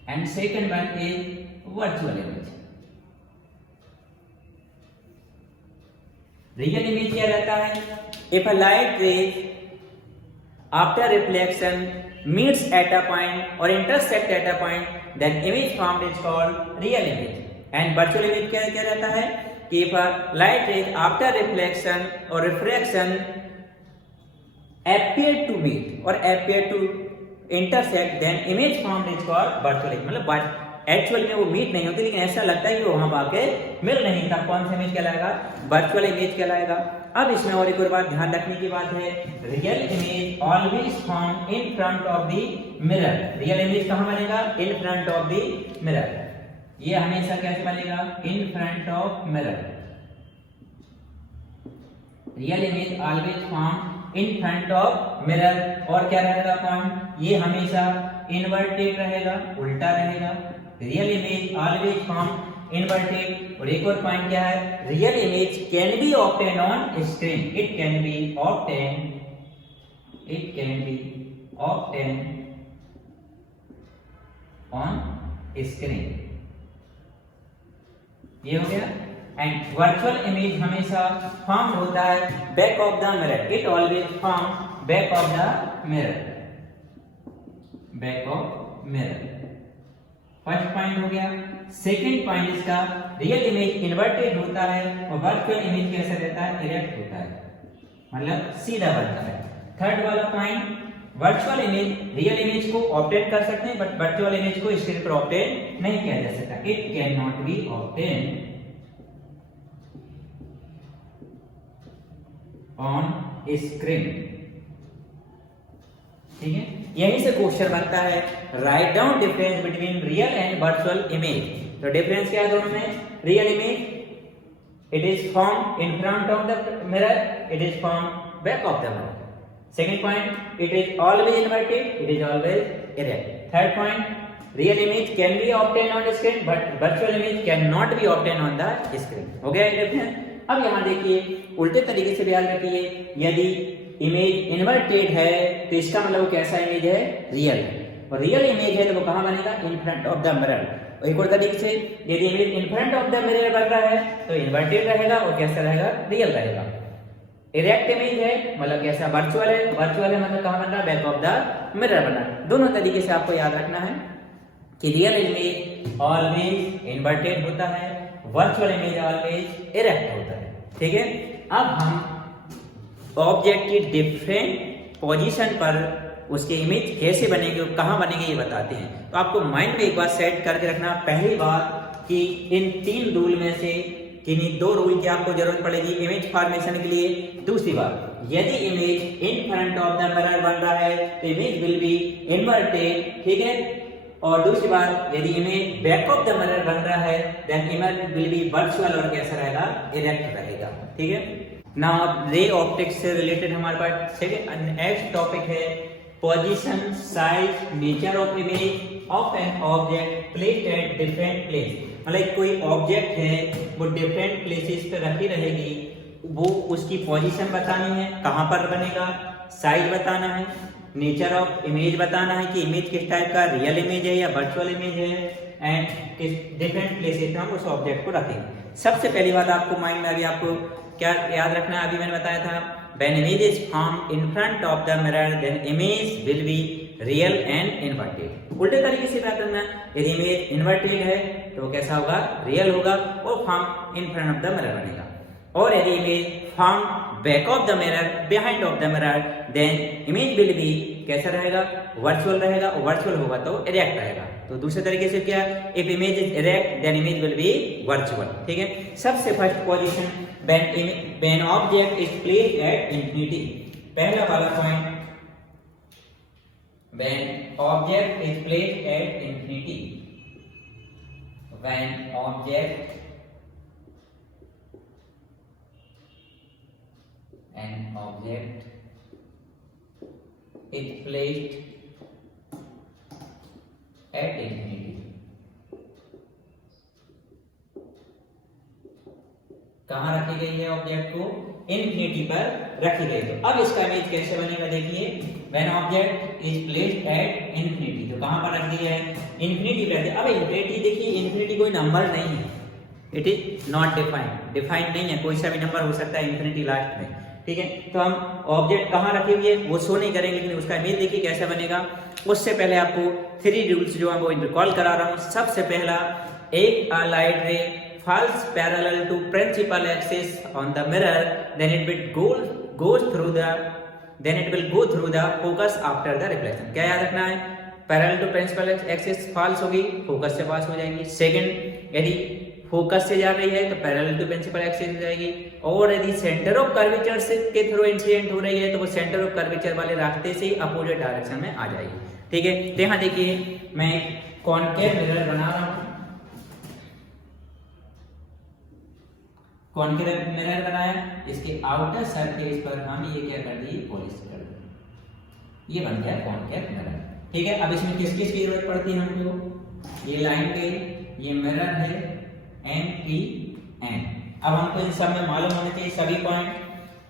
and second one is virtual image. Real image क्या रहता है? If a light ray after reflection meets at a point or intersect at a point then image formed is called real image। and virtual image क्या क्या रहता है कि if a light ray after reflection or refraction appear to meet or appear to intersect then image formed is called virtual image। मतलब actual में वो meet नहीं होती लेकिन ऐसा लगता है कि वो वहां आके मिल नहीं, तब कौन सा इमेज कहलाएगा? वर्चुअल इमेज कहलाएगा। अब इसमें और एक और बात ध्यान रखने की बात है, real image always found in front of the mirror. Real image कहां बनेगा? इन फ्रंट ऑफ द मिरर। ये हमेशा कैसे बनेगा? इन front of mirror. Real image always found in front of mirror. और क्या रहेगा पॉइंट? ये हमेशा इन्वर्टेड रहेगा, उल्टा रहेगा। Real image always form inverted. और एक और पॉइंट क्या है, real image can be obtain on screen, it can be obtain on screen. ये हो गया। एंड वर्चुअल इमेज हमेशा फॉर्म होता है back of the mirror, it always form back of the mirror, back of mirror. First point हो गया। Second point इसका, real image inverted होता है और वर्चुअल इमेज कैसा रहता है, इरेक्ट होता है, मतलब सीधा बनता है। थर्ड वाला point, virtual image real image को ऑब्टेन कर सकते हैं बट वर्चुअल इमेज को स्क्रीन पर ऑब्टेन नहीं किया जा सकता, it can not be obtain on screen. ठीक है, यहीं से क्वेश्चन बनता है, write down difference between real and virtual image. तो डिफरेंस क्या है दोनों में, real image it is form in front of the mirror, it is form back of the mirror. Second point, it is always inverted, it is always erect. Third point, real image can be obtain on screen but virtual image can not be obtain on the screen. हो गया difference. अब यहां देखिए उल्टे तरीके से ध्यान रखिए, यदि इमेज इन्वर्टेड है तो इसका मतलब कैसा इमेज है, रियल है। और रियल इमेज है तो वो कहां बनेगा, इन फ्रंट ऑफ द मिरर। और एक और तरीके से यदि image in front of the mirror बन रहा है तो इन्वर्टेड रहेगा और कैसा रहेगा, रियल रहेगा। इरेक्ट इमेज है मतलब कैसा, वर्चुअल है, वर्चुअल है मतलब कहां बन रहा है, बैक ऑफ द मिरर बन रहा है। दोनों तरीके से आपको याद रखना है कि रियल इमेज ऑलवेज इन्वर्टेड होता है, वर्चुअल इमेज ऑलवेज इरेक्ट होता है। ठीक है, अब हम ऑब्जेक्ट की डिफरेंट पोजीशन पर उसके इमेज कैसे बनेंगे और कहां बनेंगे ये बताते हैं। तो आपको माइंड में एक बार सेट करके रखना, पहली बात कि इन तीन रूल में से किन्हीं दो रूल की आपको जरूरत पड़ेगी इमेज फॉर्मेशन के लिए। दूसरी बात, यदि image in front of the mirror बन रहा है तो इमेज विल बी इन्वर्टेड। ठीक है, और दूसरी बात, यदि image back of the mirror बन रहा है then image will be virtual और कैसा रहेगा, इरेक्ट रहेगा। ठीक है, नाउ रे ऑप्टिक्स से रिलेटेड हमारे पास नेक्स्ट टॉपिक है position, size, nature of image of an object placed at different place. मतलब कोई ऑब्जेक्ट है वो डिफरेंट प्लेसेस पे रखी रहेगी, वो उसकी पोजीशन बतानी है, कहां पर बनेगा, साइज बताना है, नेचर ऑफ इमेज बताना है कि इमेज किस टाइप का, रियल इमेज है या वर्चुअल इमेज है, एंड किस डिफरेंट प्लेसेस में हम उस ऑब्जेक्ट को रखेंगे। सबसे पहली बात आपको माइंड में अभी आपको क्या याद रखना है, अभी मैंने बताया था, when image is formed in front of the mirror then image will be real and inverted। उल्टे तरीके से बात करना, यदि इमेज इन्वर्टेड है तो वो कैसा होगा, रियल होगा और form in front of the mirror बनेगा। और यदि image form back of the mirror, behind of the mirror, then image will be कैसा रहेगा, वर्चुअल रहेगा, और वर्चुअल होगा तो इरेक्ट रहेगा। तो दूसरे तरीके से क्या, if image is erect then image will be virtual. ठीक है, सबसे first position when object is placed at infinity, पहला वाला point, when object is placed at infinity, when object is placed at infinity, कहां रखी गई है ऑब्जेक्ट को, इन्फिनिटी पर रखी गई। तो अब इसका इमेज कैसे बनेगा, देखिए when object is placed at infinity, तो कहां पर रख दिया है, इन्फिनिटी पर रख। अब इन्फिनिटी देखिए, इन्फिनिटी कोई नंबर नहीं है, इट इज नॉट डिफाइंड नहीं है, कोई सा भी नंबर हो सकता है इन्फिनिटी लास्ट में। ठीक है, तो हम ऑब्जेक्ट कहां रखे हुए वो शो नहीं करेंगे, लेकिन उसका इमेज देखिए कैसा बनेगा। उससे पहले आपको 3 रूल्स जो है वो रिकॉल करा रहा हूं। सबसे पहला, एक light ray falls parallel to principal axis on the mirror then it will go through the focus after the reflection। क्या याद रखना है, parallel to principal axis falls होगी, फोकस से पास हो जाएगी। सेकंड, यदि फोकस से जा रही है तो पैरेलल टू प्रिंसिपल एक्सिस हो जाएगी, और यदि सेंटर ऑफ कर्वेचर के थ्रू इंसिडेंट हो रही है तो वो सेंटर ऑफ कर्वेचर वाले रास्ते से अपोजिट डायरेक्शन में आ जाएगी। ठीक है, तो यहाँ देखिए मैं कॉनकेव मिरर बना रहा हूँ, कॉनकेव मिरर बनाया, इसके आउटर सरफेस पर हम ये क्या कर दिए, पॉलिश कर दिए, ये बन गया कॉनकेव मिरर। ठीक है, अब इसमें किस किस की जरूरत पड़ती है हमको, ये लाइन गई, ये मिरर है, एन पी एन। अब हमको इन सब में मालूम होने चाहिए सभी पॉइंट।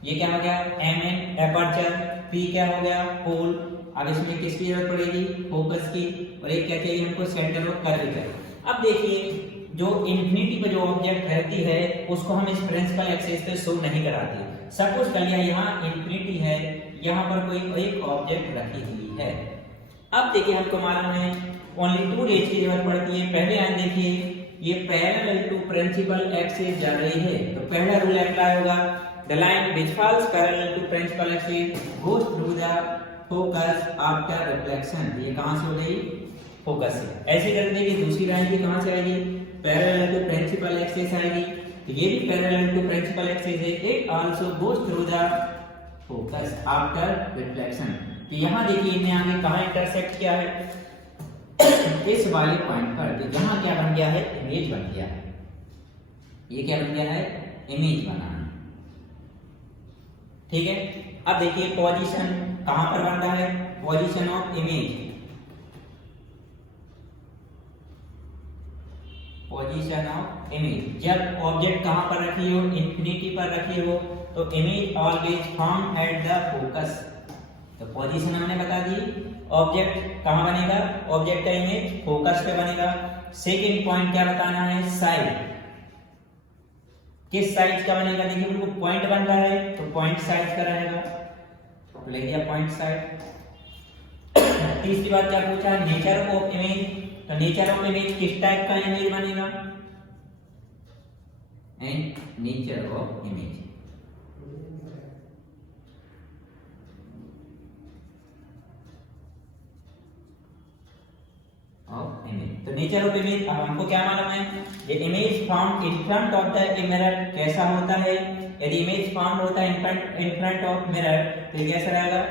ये क्या हो गया, एम एन एपर्चर, पी क्या हो गया, पोल। अब इसमें किसकी जरूरत पड़ेगी, फोकस की, और एक क्या चाहिए हमको, सेंटर ऑफ कर्वेचर। अब देखिए जो इंफिनिटी पे जो ऑब्जेक्ट रहती है उसको हम इस प्रिंसिपल एक्सिस पे शो नहीं कराते। सपोज कर लिया यहाँ इंफिनिटी है, यहाँ पर कोई एक ऑब्जेक्ट रखी हुई है। अब देखिए हमको मालूम है ओनली 2 रेज की जरूरत पड़ती है। पहले लाइन देखिए, ये पैरेलल टू प्रिंसिपल एक्सिस जा रही है, तो पहला रूल अप्लाई होगा, the line which falls parallel to principal axis goes through the focus after reflection. ये कहां से हो गई, फोकस से। ऐसे कर देखिए दूसरी लाइन भी कहां से आएगी, पैरेलल टू प्रिंसिपल एक्सिस आएगी, तो ये भी पैरेलल टू प्रिंसिपल एक्सिस है, it also goes through the focus after reflection. तो यहां देखिए इन्हें आगे कहां इंटरसेक्ट किया है, इस वाले पॉइंट पर, तो जहां क्या बन गया है, इमेज बन गया है। ये क्या बन गया है, इमेज बना है। ठीक है, अब देखिए पोजीशन कहां पर बन रहा है, position of image, position of image. जब ऑब्जेक्ट कहां पर रखी हो, इंफिनिटी पर रखी हो, तो image always found at the focus. तो पोजीशन हमने बता दी, ऑब्जेक्ट कहां बनेगा, ऑब्जेक्ट का इमेज फोकस पे बनेगा। सेकंड पॉइंट क्या बताना है, साइड, किस साइड का बनेगा, देखिए उनको पॉइंट बन रहा है तो पॉइंट साइड का रहेगा, तो ले लिया पॉइंट साइड। तीसरी बात क्या पूछा, नेचर ऑफ इमेज, तो नेचर ऑफ इमेज किस टाइप का इमेज बनेगा, एंड नेचर ऑफ इमेज। तो नेचर ऑफ इमेज हमको क्या मालूम है, ये image found in front of the mirror कैसा होता है, यदि इमेज फाउंड होता है इन फ्रंट ऑफ मिरर तो कैसा रहेगा,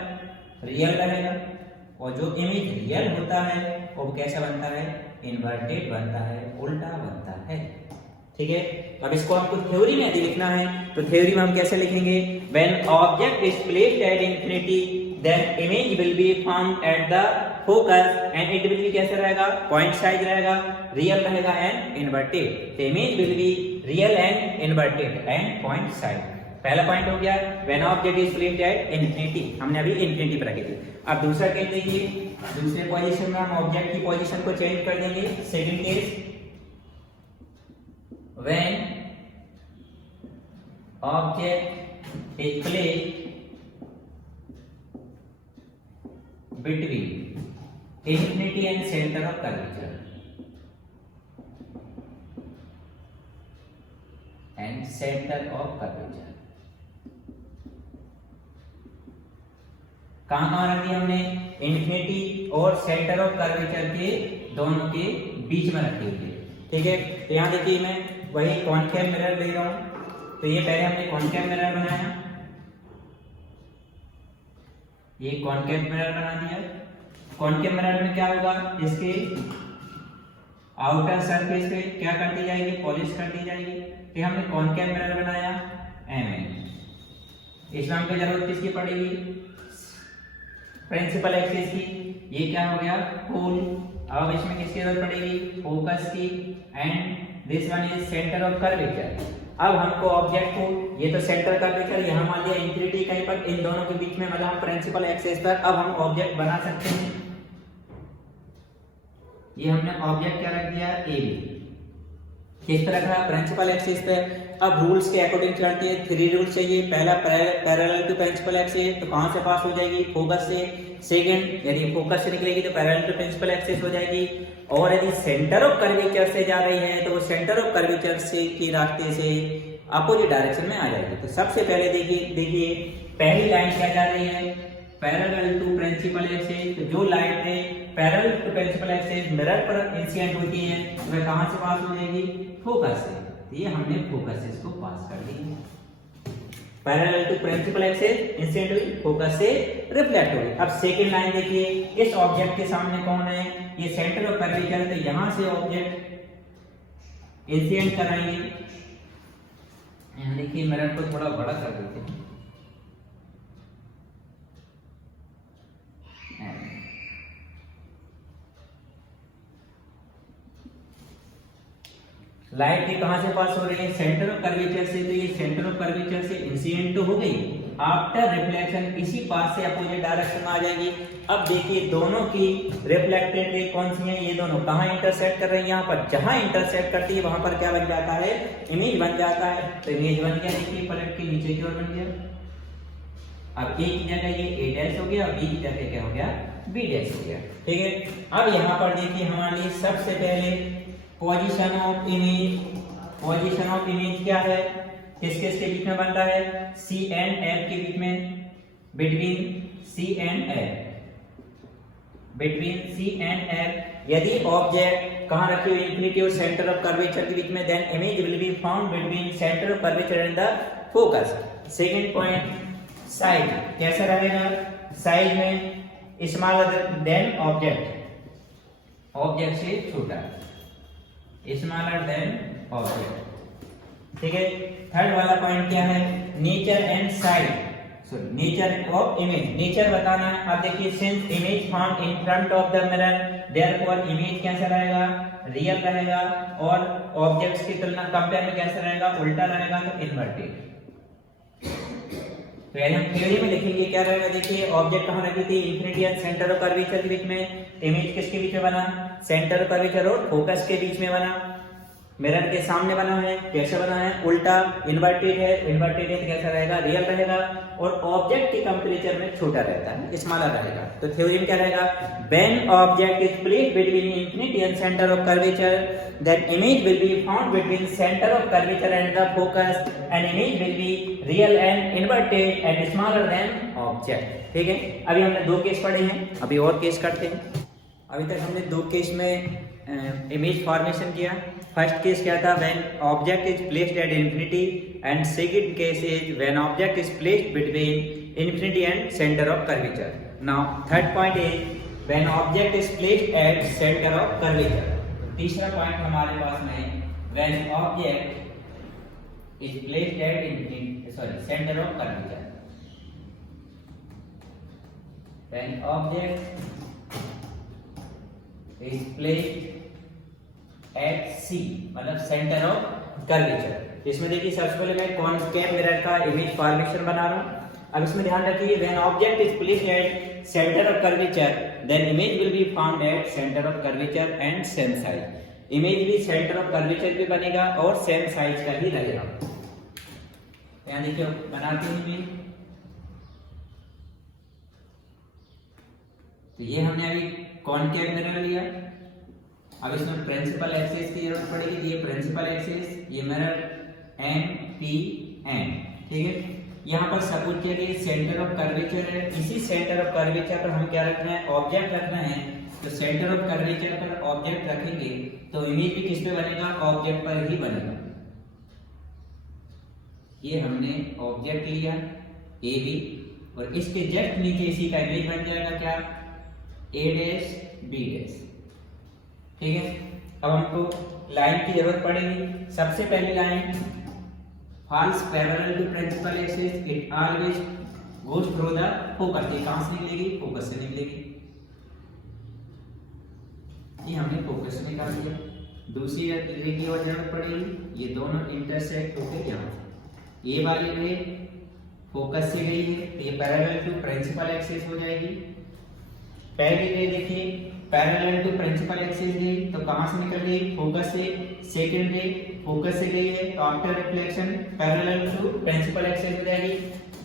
रियल रहेगा। और जो इमेज रियल होता है वो कैसा बनता है, इन्वर्टेड बनता है, उल्टा बनता है। ठीक है, अब इसको आपको थ्योरी में यदि लिखना है तो थ्योरी में हम कैसे लिखेंगे, when object is placed at infinity then image will be found at the focus and it will be कैसे रहेगा, पॉइंट साइज रहेगा, रियल रहेगा एंड इन्वर्टेड। तो image will be real and inverted and point size. पहला point हो गया when object is placed at infinity, हमने अभी इंफिनिटी पर रखी थी। अब दूसरा केस देखिए, दूसरे पोजीशन में हम ऑब्जेक्ट की पोजीशन को चेंज कर देंगे। Second case, when object is placed between infinity and center of curvature and center of curvature, कहां रख दिया हमने, इंफिनिटी और सेंटर ऑफ कर्वेचर के दोनों के बीच में रखी हुई है। ठीक है, तो यहां देखिए मैं वही कॉन्केव मिरर ले रहा हूं, तो ये पहले हमने कॉन्केव मिरर बनाया, ये कॉन्केव मिरर बना दिया। कॉन्केव मिरर में क्या होगा, इसके आउटर सरफेस पे क्या कर दी जाएगी, पॉलिश कर दी जाएगी। तो हमने कॉन्केव मिरर बनाया एम, इसमें हमको जरूरत किसकी पड़ेगी, प्रिंसिपल एक्सिस की। ये क्या हो गया, पोल। अब इसमें किसकी जरूरत पड़ेगी, फोकस की, and this one is centre of curvature. अब हमको ऑब्जेक्ट को, ये तो सेंटर कर्वेचर यहाँ मान लिया इंफिनिटी कहीं पर, इन दोनों के बीच में मतलब प्रिंसिपल एक्सिस पर अब हम ऑब्जेक्ट बना सकते हैं। ये हमने ऑब्जेक्ट क्या रख दिया, ए बी, किस पर रखा, प्रिंसिपल एक्सिस पे। अब रूल्स के अकॉर्डिंग चलते हैं, 3 रूल्स चाहिए। पहला पैरेलल टू प्रिंसिपल एक्सिस, तो कहां से पास हो जाएगी, फोकस से। सेकंड, यदि फोकस से निकलेगी तो पैरेलल टू प्रिंसिपल एक्सिस हो जाएगी। और यदि सेंटर ऑफ कर्वेचर से जा रही है तो वो सेंटर ऑफ कर्वेचर से की रास्ते से अपोजिट डायरेक्शन में आ जाएगी। तो सबसे पहले देखिए पहली लाइन क्या जा रही है, पैरेलल टू प्रिंसिपल एक्सिस। तो जो लाइन है parallel to principal axis mirror पर इंसिडेंट होती है, तो वह कहां से पास हो जाएगी, फोकस से। तो ये हमने फोकस से इसको पास कर दी। Parallel to principal axis incident हुई, फोकस से रिफ्लेक्ट हुई। अब सेकंड लाइन देखिए, इस ऑब्जेक्ट के सामने कौन है, ये सेंटर ऑफ कर्वेचर, तो यहां से ऑब्जेक्ट इंसिडेंट कराएंगे। यहां देखिए मिरर को थोड़ा बड़ा कर देते हैं, लाइट भी कहां से पास हो रही है, सेंटर ऑफ कर्वेचर से, तो ये सेंटर ऑफ कर्वेचर से इंसिडेंट तो हो गई, आफ्टर रिफ्लेक्शन इसी पास से अपोजिट डायरेक्शन में आ जाएगी। अब देखिए दोनों की रिफ्लेक्टेड रे कौन सी है, ये दोनों कहां इंटरसेक्ट कर रही है, यहाँ पर जहां इंटरसेक्ट करती है वहां पर क्या बन जाता है, इमेज बन जाता है। तो इमेज बन गया, देखिए पलट के नीचे की ओर बन गया। अब ए की जगह ये ए डैश हो गया और बी की जगह क्या हो गया, बी डैश हो गया, ठीक है। अब यहाँ पर देखिए हमारे लिए सबसे पहले position of image, position of image क्या है, किस किस के बीच में बन रहा है, सी एंड एफ के बीच में, between C and F, between C and F. यदि ऑब्जेक्ट कहां रखी हुई, इंफिनिटी और सेंटर ऑफ कर्वेचर के बीच में, then image will be found between centre of curvature and the focus. Second point, size कैसा रहेगा, साइज में स्मॉलर देन ऑब्जेक्ट, ऑब्जेक्ट से छोटा, स्मॉलर देन ऑब्जेक्ट, ठीक है। थर्ड वाला पॉइंट क्या है, nature and size, sorry nature of image, nature बताना है। अब देखिए since image found in front of the mirror, therefore image कैसा रहेगा, रियल रहेगा, और ऑब्जेक्ट्स की तुलना कंपेयर में कैसा रहेगा, उल्टा रहेगा, तो इन्वर्टेड। तो यदि हम थ्योरी में लिखेंगे क्या रहेगा, देखिए ऑब्जेक्ट कहां रखी थी, infinity and centre of curvature के बीच में, इमेज किसके बीच में बना, सेंटर ऑफ कर्वेचर और फोकस के बीच में बना, मिरर के सामने बना है, कैसे बना है, उल्टा, इन्वर्टेड है, इन्वर्टेड है तो कैसा रहेगा, रियल रहेगा, और ऑब्जेक्ट की कंपैरेटर में छोटा रहता है, स्मॉलर रहेगा। तो थ्योरी में क्या रहेगा, when object is placed between infinity and centre of curvature, then image will be found between centre of curvature and the focus, and image will be real and inverted and smaller than object, ठीक है। अभी हमने दो case पढ़े हैं, अभी और case करते हैं। अभी तक हमने दो केस में इमेज फॉर्मेशन किया। फर्स्ट केस क्या था, when object is placed at infinity, and second case is when object is placed between infinity and centre of curvature. Now third point is when object is placed at centre of curvature. तीसरा point हमारे पास में when object is placed at centre of curvature, when object is placed at C, मतलब centre of curvature. इसमें देखिए सबसे पहले मैं कॉनकेव मिरर का इमेज फॉर्मेशन बना रहा हूं। अब इसमें ध्यान रखिए, when object is placed at centre of curvature, then image will be found at centre of curvature and same size. Image भी सेंटर ऑफ कर्वेचर भी बनेगा और सेम साइज का ही रहेगा। यहां देखिए बनाते हैं इमेज, तो ये हमने अभी कॉनकेव मिरर लिया। अब इसमें प्रिंसिपल एक्सिस की जरूरत पड़ेगी, ये प्रिंसिपल एक्सिस, ये मिरर एन पी एन, ठीक है। यहाँ पर सपोज करिए सेंटर ऑफ कर्वेचर है, इसी सेंटर ऑफ कर्वेचर पर हम क्या रखना है, ऑब्जेक्ट रखना है। तो सेंटर ऑफ कर्वेचर पर ऑब्जेक्ट रखेंगे तो इमेज भी किस पे बनेगा, ऑब्जेक्ट पर ही बनेगा। ये हमने ऑब्जेक्ट लिया ए बी, और इसके जस्ट नीचे इसी का इमेज बन जाएगा क्या, ए डैश बी डैश, ठीक है। अब हमको लाइन की जरूरत पड़ेगी। सबसे पहली line falls parallel to principal axis, it always goes through the focus. ये कहां से निकलेगी, फोकस से निकलेगी। ये हमने फोकस से निकाल दिया। दूसरी रे की और जरूरत पड़ेगी, ये दोनों इंटरसेक्ट होकर यहाँ से, ये वाली रे फोकस से गई है तो ये पैरेलल टू प्रिंसिपल एक्सिस हो जाएगी। पहली रे देखिए पैरेलल टू प्रिंसिपल एक्सिस गई तो कहां से निकल गई, फोकस से। सेकंड रे फोकस से गई है तो after reflection parallel to principal axis हो जाएगी।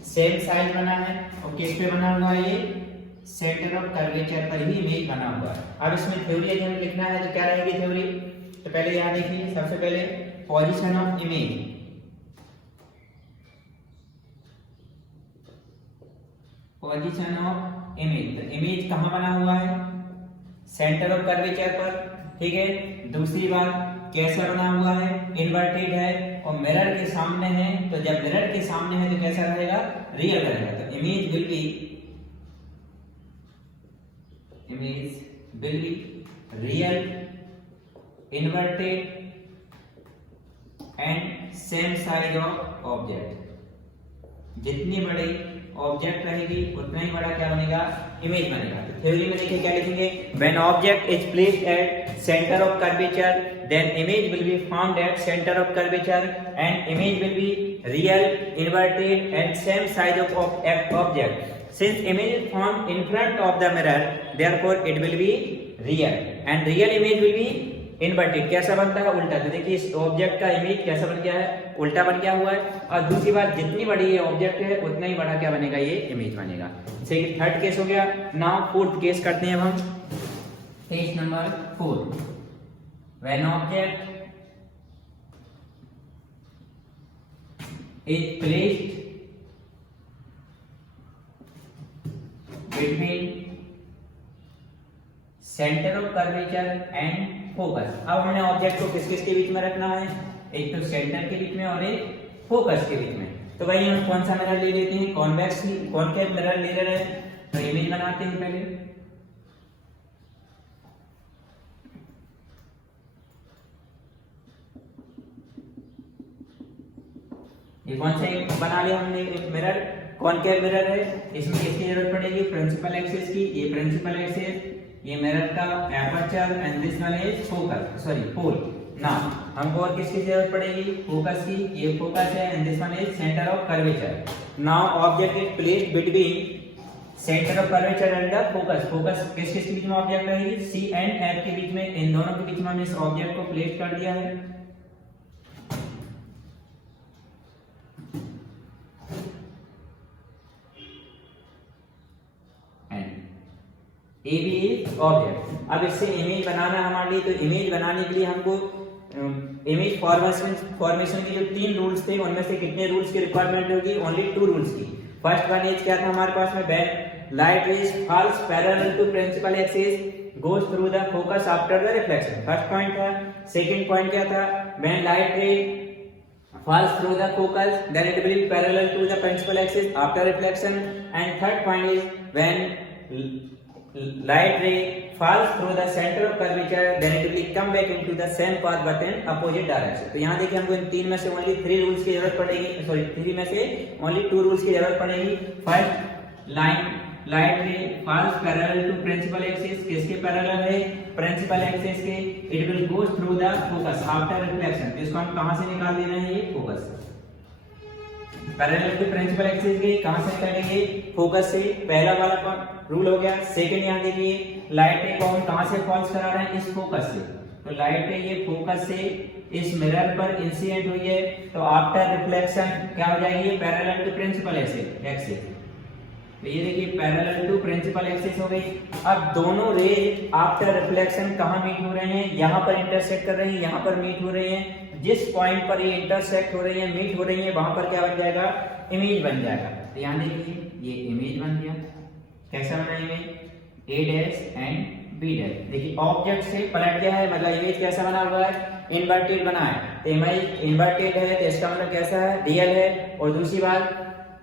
सेम साइज बना है और किस पे बना हुआ है, ये सेंटर ऑफ कर्वेचर पर ही इमेज बना हुआ है। अब इसमें थ्योरी अगर हमें लिखना है तो क्या रहेगी थ्योरी, तो पहले यहां देखिए सबसे पहले position of image, position of image, तो इमेज कहां बना हुआ है, सेंटर ऑफ कर्वेचर पर, ठीक है। दूसरी बात कैसा बना हुआ है, इन्वर्टेड है और मिरर के सामने है, तो जब मिरर के सामने है तो कैसा रहेगा, रियल रहेगा। तो image will be real, inverted and same size of object. जितनी बड़ी ऑब्जेक्ट रहेगी उतना ही बड़ा क्या बनेगा, इमेज बनेगा। तो थ्योरी में देखिए क्या लिखेंगे, when object is placed at centre of curvature then image will be formed at centre of curvature and image will be real, inverted and same size of object. Since image is formed in front of the mirror, therefore it will be real and real image will be inverted। कैसा बनता है, उल्टा। तो देखिए इस object का image कैसा बन गया है, उल्टा बन गया हुआ है। और दूसरी बात, जितनी बड़ी ये ऑब्जेक्ट है उतना ही बड़ा क्या बनेगा, ये इमेज बनेगा। जैसे कि थर्ड केस हो गया। नाउ फोर्थ केस करते हैं अब हम, case number 4। When object is placed between center of curvature and focus। अब हमने ऑब्जेक्ट को किस किस के बीच में रखना है, एक तो सेंटर के बीच में और एक फोकस के बीच में। तो भाई हम कौन सा मिरर ले लेते हैं, कॉन्वेक्स कॉनकेव मिरर ले रहे हैं। तो इमेज बनाते हैं पहले। ये कौन सा बना लिया हमने मिरर, कॉनकेव मिरर है। इसमें किसकी जरूरत पड़ेगी, प्रिंसिपल एक्सिस की। ये प्रिंसिपल एक्सिस, ये मिरर का aperture and this one is focus, sorry pole. Now हमको और किसकी जरूरत पड़ेगी, फोकस की। ये फोकस है and this one is centre of curvature. Now object is placed between centre of curvature and the focus. Focus किस किस के बीच में ऑब्जेक्ट रहेगी, सी एंड एफ के बीच में। इन दोनों के बीच में हमने इस ऑब्जेक्ट को प्लेस कर दिया है। A B is object. अब इससे इमेज बनाना है हमारे लिए। तो इमेज बनाने के लिए हमको इमेज फॉर्मेशन के जो 3 रूल्स थे उनमें से कितने रूल्स की रिक्वायरमेंट होगी, ओनली 2 रूल्स की। फर्स्ट वन इज क्या था हमारे पास में, when light rays falls parallel to principal axis goes through the focus after the reflection. First point था। सेकंड पॉइंट क्या था, when light ray falls through the focus then it will be parallel to the principal axis after reflection। and third point is when light ray falls through the center of curvature then it will come back into the same path but in opposite direction। तो यहाँ देखिए हमको इन 3 में से only 3 rules की जरूरत पड़ेगी, sorry 3 में से ओनली 2 रूल्स की जरूरत पड़ेगी। First, light ray falls parallel to principal axis। किसके पैरेलल है, प्रिंसिपल एक्सिस के। It will go through the focus after reflection. इसको हम कहां से निकाल दे रहे हैं, ये focus. Parallel to principal axis के कहां से निकालेंगे, फोकस से। पहला वाला रूल हो गया। सेकंड यहां देखिए, लाइट रे को हम कहां से फॉल्स करा रहे हैं, इस फोकस से। तो लाइट रे ये फोकस से इस मिरर पर इंसिडेंट हुई है, तो आफ्टर रिफ्लेक्शन क्या हो जाएगी, पैरेलल टू प्रिंसिपल एक्सिस। तो ये देखिए पैरेलल टू प्रिंसिपल एक्सिस हो गई। अब दोनों रे आफ्टर रिफ्लेक्शन कहां मीट हो रहे हैं, यहां पर इंटरसेक्ट कर रही हैं, यहां पर मीट हो रहे हैं। जिस पॉइंट पर ये इंटरसेक्ट हो रही है, मीट हो रही है, वहां पर क्या बन जाएगा, इमेज बन जाएगा। तो यहां देखिए ये इमेज बन गया। कैसा बना image, A dash and B dash. देखिए ऑब्जेक्ट से पलट गया है, मतलब इमेज कैसा बना हुआ है, इन्वर्टेड बना है। तो इमेज इन्वर्टेड है तो इसका मतलब कैसा है, रियल है। और दूसरी बात,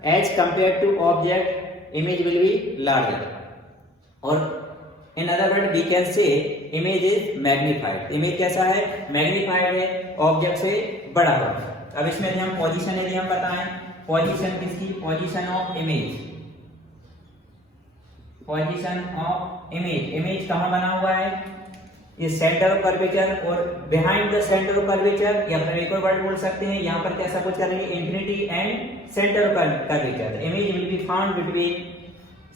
as compare to object image will be larger, or in other word we can say image is magnified। image कैसा है, magnified है, ऑब्जेक्ट से बड़ा हुआ। अब इसमें यदि हम पोजीशन यदि हम बताएं, पोजीशन किसकी, position of image. Position of image, image कहां बना हुआ है, ये सेंटर ऑफ कर्वेचर और behind the centre of curvature, या फिर एक और वर्ड बोल सकते हैं यहाँ पर कैसा कुछ करेंगे, infinity and centre of curvature. Image will be found between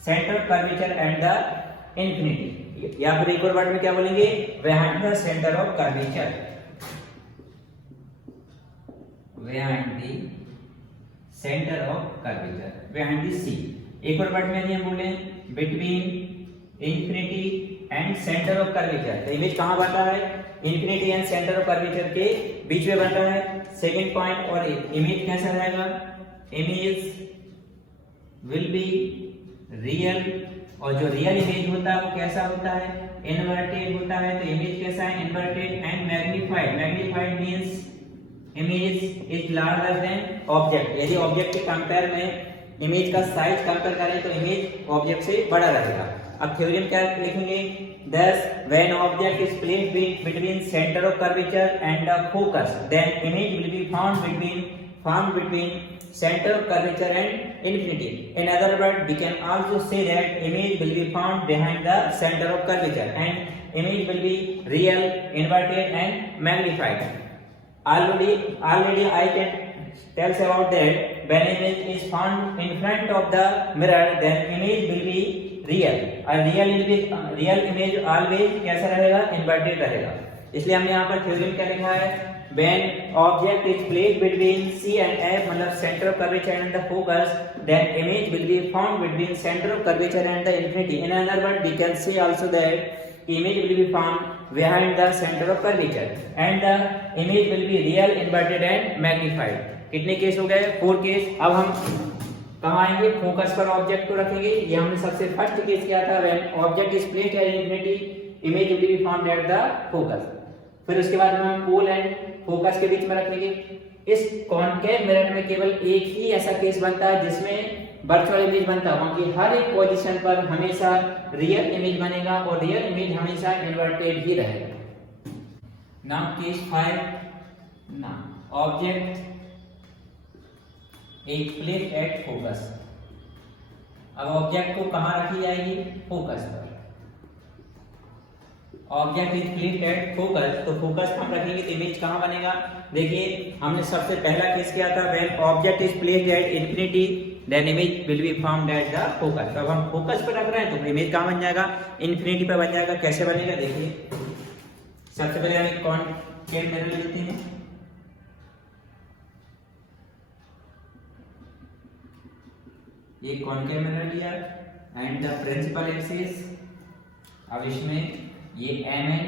centre of curvature and the infinity, या फिर एक और वर्ड में क्या बोलेंगे, behind the centre of curvature, behind the centre of curvature, behind the C. एक और वर्ड में यदि हम बोले between infinity and centre of curvature, तो इमेज कहां बन रहा है, infinity and centre of curvature के बीच में बन रहा है। सेकंड पॉइंट, और इमेज कैसा रहेगा, इमेज विल बी रियल, और जो रियल इमेज होता है वो कैसा होता है, इन्वर्टेड होता है। तो इमेज कैसा है, inverted and magnified. Magnified means image is larger than object. यदि ऑब्जेक्ट के कंपेयर में इमेज का साइज कंपेयर करें तो इमेज ऑब्जेक्ट से बड़ा रहेगा। अब थ्योरम क्या लिखेंगे, thus when object is placed between center of curvature and the focus then image will be found between found between center of curvature and infinity. In other words, we can also say that image will be found behind the center of curvature and image will be real, inverted and magnified. Already I can tells about that when image is found in front of the mirror, then image will be real. और real image always कैसा रहेगा? Inverted रहेगा. इसलिए हमने यहाँ पर theorem क्या लिखा है? When object is placed between C and F, मतलब center of curvature and the focus, then image will be found between center of curvature and the infinity. In other words, we can say also that image will be found behind the center of curvature and the image will be real, inverted and magnified. कितने case हो गए? 4 case. अब हम कहाँ आएंगे? Focus पर object को रखेंगे. ये हमने सबसे फर्स्ट केस किया था. When object is placed at infinity, image will be found at the focus. फिर उसके बाद में हम पोल एंड फोकस के बीच में रखेंगे. इस कॉनकेव मिरर में केवल एक ही ऐसा केस बनता है जिसमें वर्चुअल इमेज बनता है, बाकी हर एक पोजीशन पर हमेशा रियल इमेज बनेगा और रियल इमेज हमेशा इन्वर्टेड ही रहेगा. Now case 5. नाउ ऑब्जेक्ट एक प्लेस एट फोकस. अब ऑब्जेक्ट को कहां रखी जाएगी? फोकस पर. Object is placed at focus, तो फोकस हम रखेंगे तो इमेज कहां बनेगा? देखिए हमने सबसे पहला केस किया था when object is placed at infinity then image will be found at the focus. तो अब हम फोकस पर रख रहे हैं तो इमेज कहां बन जाएगा? इंफिनिटी पर बन जाएगा. कैसे बनेगा? देखिए सबसे पहले हम कॉनकेव मिरर लेते हैं. ये कॉनकेव मिरर लिया एंड द प्रिंसिपल एक्सिस. अब इसमें ये mn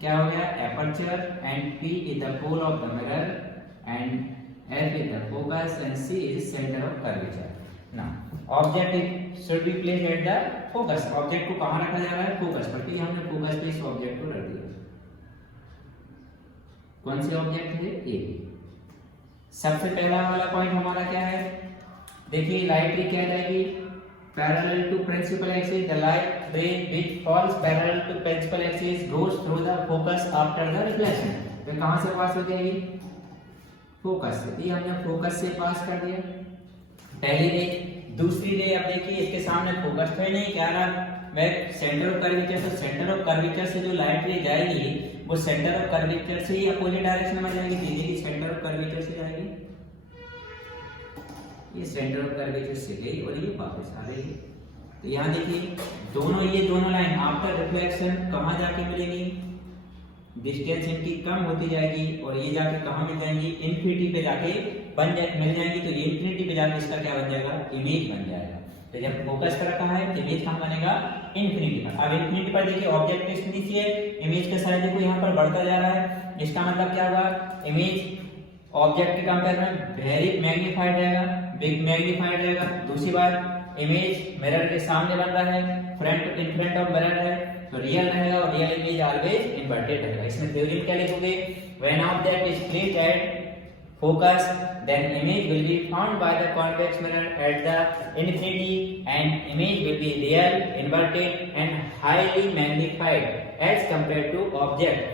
क्या हो गया? Aperture and p is the pole of the mirror and f is the focus and c is centre of curvature. Now object should be placed at the focus. Object को कहां रखा जा रहा है? फोकस पर. तो हमने फोकस पे इस ऑब्जेक्ट को रख दिया. कौन से ऑब्जेक्ट है? ए. सबसे पहला वाला पॉइंट हमारा क्या है? देखिए लाइट रे क्या जाएगी? parallel to principal axis. The light ray which falls parallel to principal axis goes through the focus after the reflection. तो कहां से पास हो जाएगी? फोकस से. ये हमने फोकस से पास कर दिया पहली रे. दूसरी रे अब देखिए इसके सामने फोकस तो नहीं क्या रहा? मैं सेंटर ऑफ कर्वेचर, तो सेंटर ऑफ कर्वेचर से जो लाइट रे जाएगी वो सेंटर ऑफ कर्वेचर से ही अपोजिट डायरेक्शन में जाएगी. देखिए सेंटर ऑफ कर्वेचर से जाएगी, ये सेंटर ऑफ कर्वेचर से गई और ये वापस आ गई. तो यहाँ देखिए दोनों लाइन आफ्टर रिफ्लेक्शन कहाँ जाके मिलेगी? डिस्टेंस इनकी कम होती जाएगी और ये जाके कहाँ मिल जाएंगी? इन्फिनिटी पे जाके मिल जाएंगी. तो ये इन्फिनिटी पे जाके इसका क्या बन जाएगा? इमेज बन जाएगा. तो जब फोकस पर रखा है तो इमेज कहाँ बनेगा? इन्फिनिटी पर. अब इन्फिनिटी पर देखिए ऑब्जेक्ट डिस्टेंस है, इमेज का साइज देखो यहाँ पर बढ़ता जा रहा है. इसका मतलब क्या हुआ? इमेज ऑब्जेक्ट के कंपेयर में वेरी मैग्नीफाइड रहेगा, बिग मैग्नीफाइड रहेगा. दूसरी बात इमेज मिरर के सामने बन रहा है, इन फ्रंट ऑफ मिरर है, तो रियल रहेगा और रियल इमेज ऑलवेज इन्वर्टेड रहेगा. इसमें थ्योरम क्या लिखोगे? When object is placed eight focus then image will be found by the convex mirror at the infinity and image will be real, inverted and highly magnified as compared to object.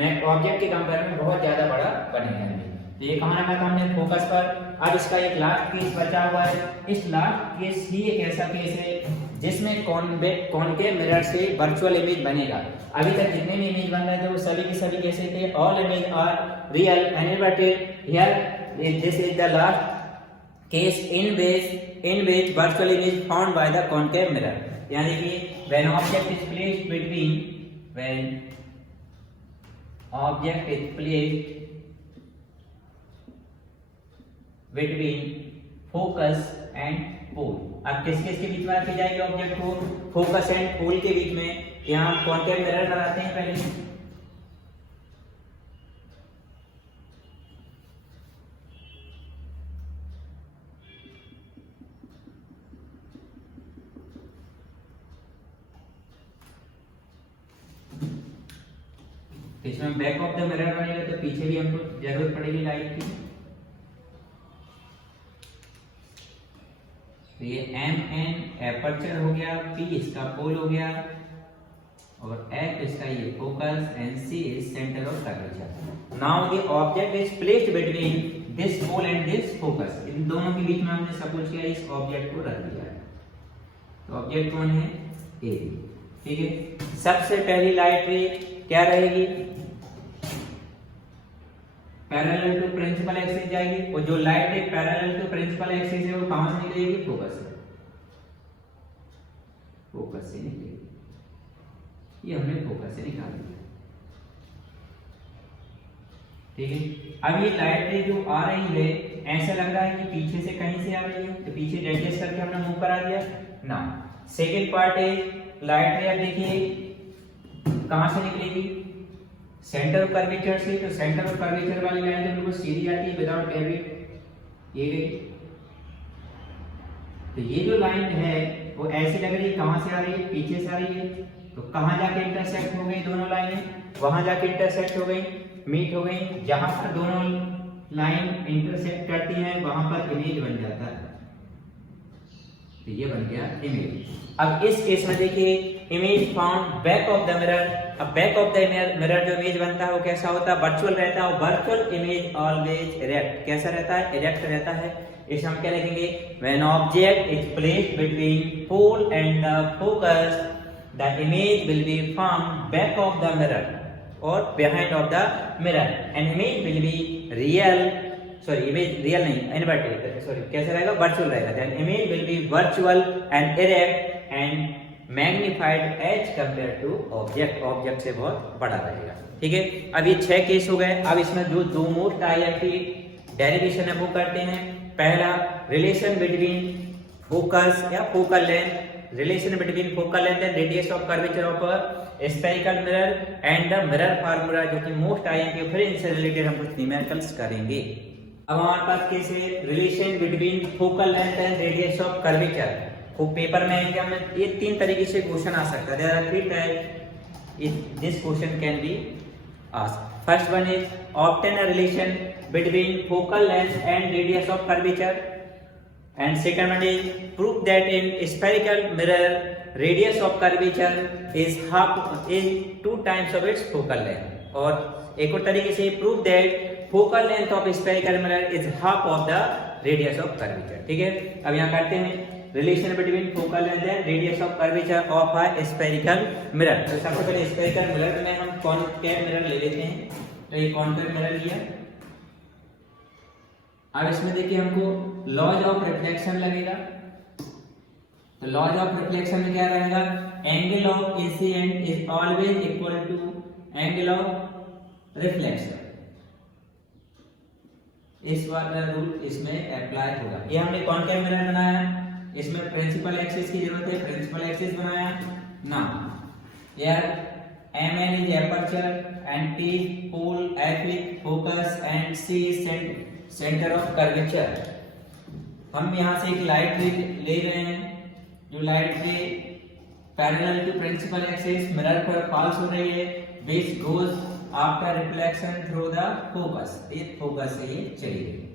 मैं object के compare में बहुत ज्यादा बड़ा बनेगा. तो ये कहाँ रखा था हमने? फोकस पर. अब इसका एक लास्ट केस बचा हुआ है. इस लास्ट केस ही एक ऐसा केस है जिसमें कॉनकेव मिरर से वर्चुअल इमेज बनेगा. अभी तक जितने भी इमेज बन रहे थे वो सभी के सभी कैसे थे? All image are real and inverted. Here this is the last case in which virtual image found by the concave mirror. यानी कि when object is placed between focus and pole. अब किस किस के बीच में रखी जाएगी ऑब्जेक्ट को? फोकस एंड पोल के बीच में. यहाँ कॉनकेव मिरर बनाते हैं पहले. इसमें बैक ऑफ द मिरर बनेगा तो पीछे भी हमको जरूरत पड़ेगी लाइट की. तो ये mn एपर्चर हो गया, p इसका पोल हो गया और f इसका ये focus and c is centre of curvature. Now the object is placed between this pole and this focus, इन दोनों के बीच में हमने सपोज किया इस ऑब्जेक्ट को रख दिया है। तो ऑब्जेक्ट कौन है? ए, ठीक है। सबसे पहली लाइट रे क्या रहेगी? पैरेलल टू प्रिंसिपल एक्सिस जाएगी, और जो light ray parallel to principal axis है वो कहां से निकलेगी? फोकस से, फोकस से निकलेगी। ये हमने फोकस से निकाल दिया, ठीक है। अब ये लाइट रे जो आ रही है ऐसा लग रहा है कि पीछे से कहीं से आ रही है, तो पीछे एडजस्ट करके हमने मूव करा दिया ना। सेकेंड पार्ट है लाइट रे, अब देखिए कहां से निकलेगी? सेंटर ऑफ कर्वेचर से। तो सेंटर ऑफ कर्वेचर वाली लाइन तो बिल्कुल सीधी आती है विदाउट डेविएट, ये गई। तो ये जो लाइन है वो ऐसी लग रही है, कहां से आ रही है? पीछे से आ रही है। तो कहां जाके इंटरसेक्ट हो गई दोनों लाइनें? वहां जाके इंटरसेक्ट हो गई, मीट हो गई। जहां पर दोनों लाइन इंटरसेक्ट करती हैं वहां पर इमेज बन जाता है। तो ये बन गया इमेज। अब इस केस में देखिए image found back of the mirror. अब बैक ऑफ द मिरर जो इमेज बनता है वो कैसा होता है? वर्चुअल रहता है। Virtual image always erect. कैसा रहता है? इरेक्ट रहता है। इसे हम क्या लिखेंगे? When object is placed between pole and the focus the image will be found back of the mirror और behind of the mirror and image will be real, sorry image real नहीं, inverted, sorry कैसा रहेगा? Virtual रहेगा। Then image will be virtual and erect and magnified as compare to object. Object से बहुत बड़ा रहेगा, ठीक है। अब ये 6 केस हो गए। अब इसमें जो दो मोस्ट आईआईटी डेरिवेशन है वो करते हैं। पहला, रिलेशन बिटवीन फोकस या focal length, relation between focal length and radius of curvature of a spherical mirror and the mirror formula, जो कि मोस्ट आईआईटी। फिर इनसे रिलेटेड हम कुछ न्यूमेरिकल्स करेंगे। अब हमारे पास केस है relation between focal length and radius of curvature. वो पेपर में एग्जाम में ये 3 तरीके से क्वेश्चन आ सकता है। There are 3 type this question can be asked. First one is obtain a relation between focal length and radius of curvature, and second one is prove that in spherical mirror radius of curvature is 2 times of its focal length। और एक और तरीके से prove that focal length of spherical mirror is half of the radius of curvature, ठीक है। अब यहाँ करते हैं relation between focal length and radius of curvature of a spherical mirror। तो सबसे पहले spherical mirror में हम concave mirror ले लेते हैं। तो ये concave mirror लिया। अब इसमें देखिए हमको लॉज ऑफ रिफ्लेक्शन लगेगा। तो लॉज ऑफ रिफ्लेक्शन में क्या रहेगा? Angle of incident is always equal to angle of reflection. इस वाला रूल इसमें अप्लाई होगा। ये हमने कॉनकेव मिरर बनाया, इसमें प्रिंसिपल एक्सिस की जरूरत है, प्रिंसिपल एक्सिस बनाया ना। यार mn is aperture and t pole, epic, focus and c centre of curvature. हम यहाँ से एक लाइट रे ले रहे हैं, जो light ray parallel to principal axis mirror पर पास हो रही है, which goes after reflection through the focus. ये फोकस से ये चली गई।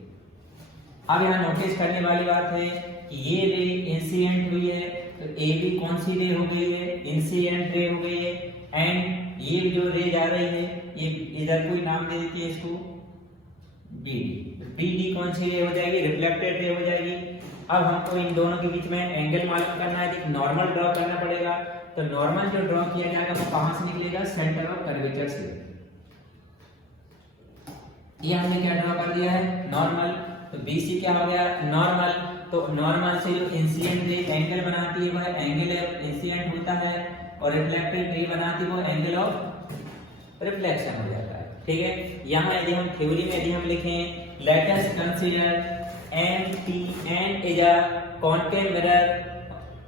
अब यहाँ नोटिस करने वाली बात है कि ये रे इंसिडेंट हुई है, तो ए भी कौन सी रे हो गई है? इंसिडेंट रे हो गई है। एंड ये जो रे जा रही है ये इधर कोई नाम दे देती है इसको बीडी। बीडी कौन सी रे हो जाएगी? रिफ्लेक्टेड रे हो जाएगी। अब हमको इन दोनों के बीच में एंगल मालूम करना है, एक नॉर्मल ड्रॉ करना पड़ेगा। तो नॉर्मल जो ड्रॉ किया जाएगा वो कहां से निकलेगा? सेंटर ऑफ कर्वेचर से। ये हमने क्या ड्रॉ कर दिया है? नॉर्मल। तो बीसी क्या हो गया? नॉर्मल। तो नॉर्मल से जो इंसिडेंट रे एंगल बनाती है वह एंगल इंसिडेंट होता है, और रिफ्लेक्टेड रे बनाती है वो एंगल ऑफ रिफ्लेक्शन हो जाता है, ठीक है। यहाँ यदि हम थ्योरी में यदि हम लिखें let us consider n is a concave mirror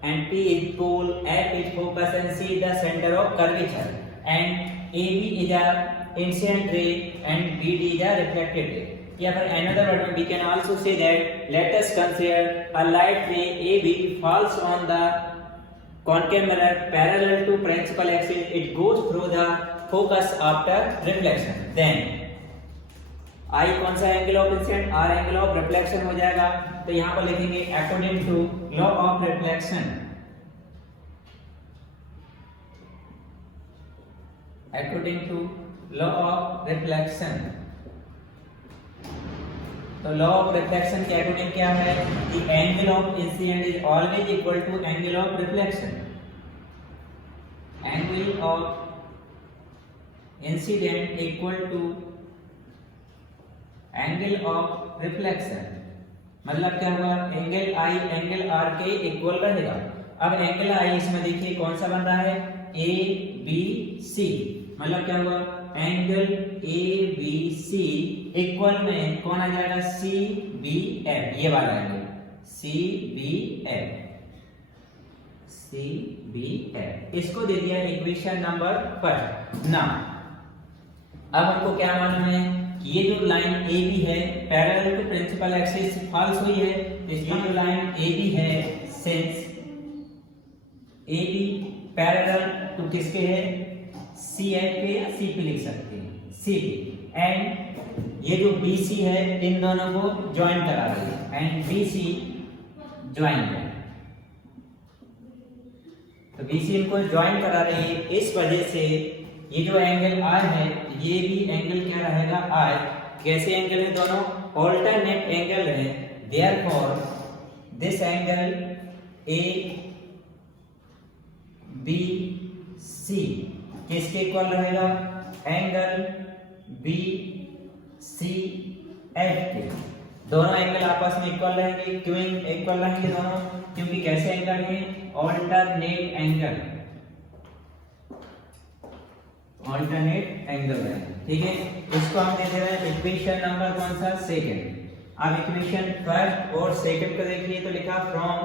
and p is pole, f is focus and c the center of curvature, and ab is a incident ray and bd is a reflected ray। या फिर another word we can also say that let us consider a light ray ab falls on the concave mirror parallel to principal axis, it goes through the focus after reflection, then I कौन सा angle of incident? R angle of reflection हो जाएगा। तो यहाँ पर लिखेंगे according to law of reflection, according to law of reflection तो law of reflection के अकॉर्डिंग क्या है कि angle of incident is always equal to angle of reflection. Angle of incident equal to angle of reflection, मतलब क्या हुआ, angle I angle R के equal रहेगा। अब एंगल आई इसमें देखिए कौन सा बन रहा है, ए बी सी, मतलब क्या हुआ, angle A B C equal में कौन आ जाएगा, सी बी एफ, ये वाला angle C B F, C B F, इसको दे दिया इक्वेशन नंबर फर्स्ट। ना अब हमको क्या मालूम है कि ये जो लाइन ए बी है parallel to principal axis falls हुई है, इसलिए जो लाइन ए बी है since A B parallel to किसके है, सी एफ पे या सी पे लिख सकते हैं, सी पे, एंड ये जो बी सी है इन दोनों को ज्वाइन करा रही है, एंड बी सी ज्वाइन है, तो बी सी इनको ज्वाइन करा रही है। इस वजह से ये जो एंगल आर है ये भी एंगल क्या रहेगा, आर। कैसे एंगल है, दोनों ऑल्टरनेट एंगल है, therefore this angle A B C किसके इक्वल रहेगा, एंगल बी सी एफ के। दोनों एंगल आपस में इक्वल रहेंगे, क्यों इक्वल रहेंगे दोनों, क्योंकि कैसे एंगल है, ऑल्टरनेट एंगल, ऑल्टरनेट एंगल है, ठीक है। इसको हम दे दे रहे हैं इक्वेशन नंबर कौन सा, सेकंड। अब इक्वेशन फर्स्ट और सेकंड को देखिए तो लिखा from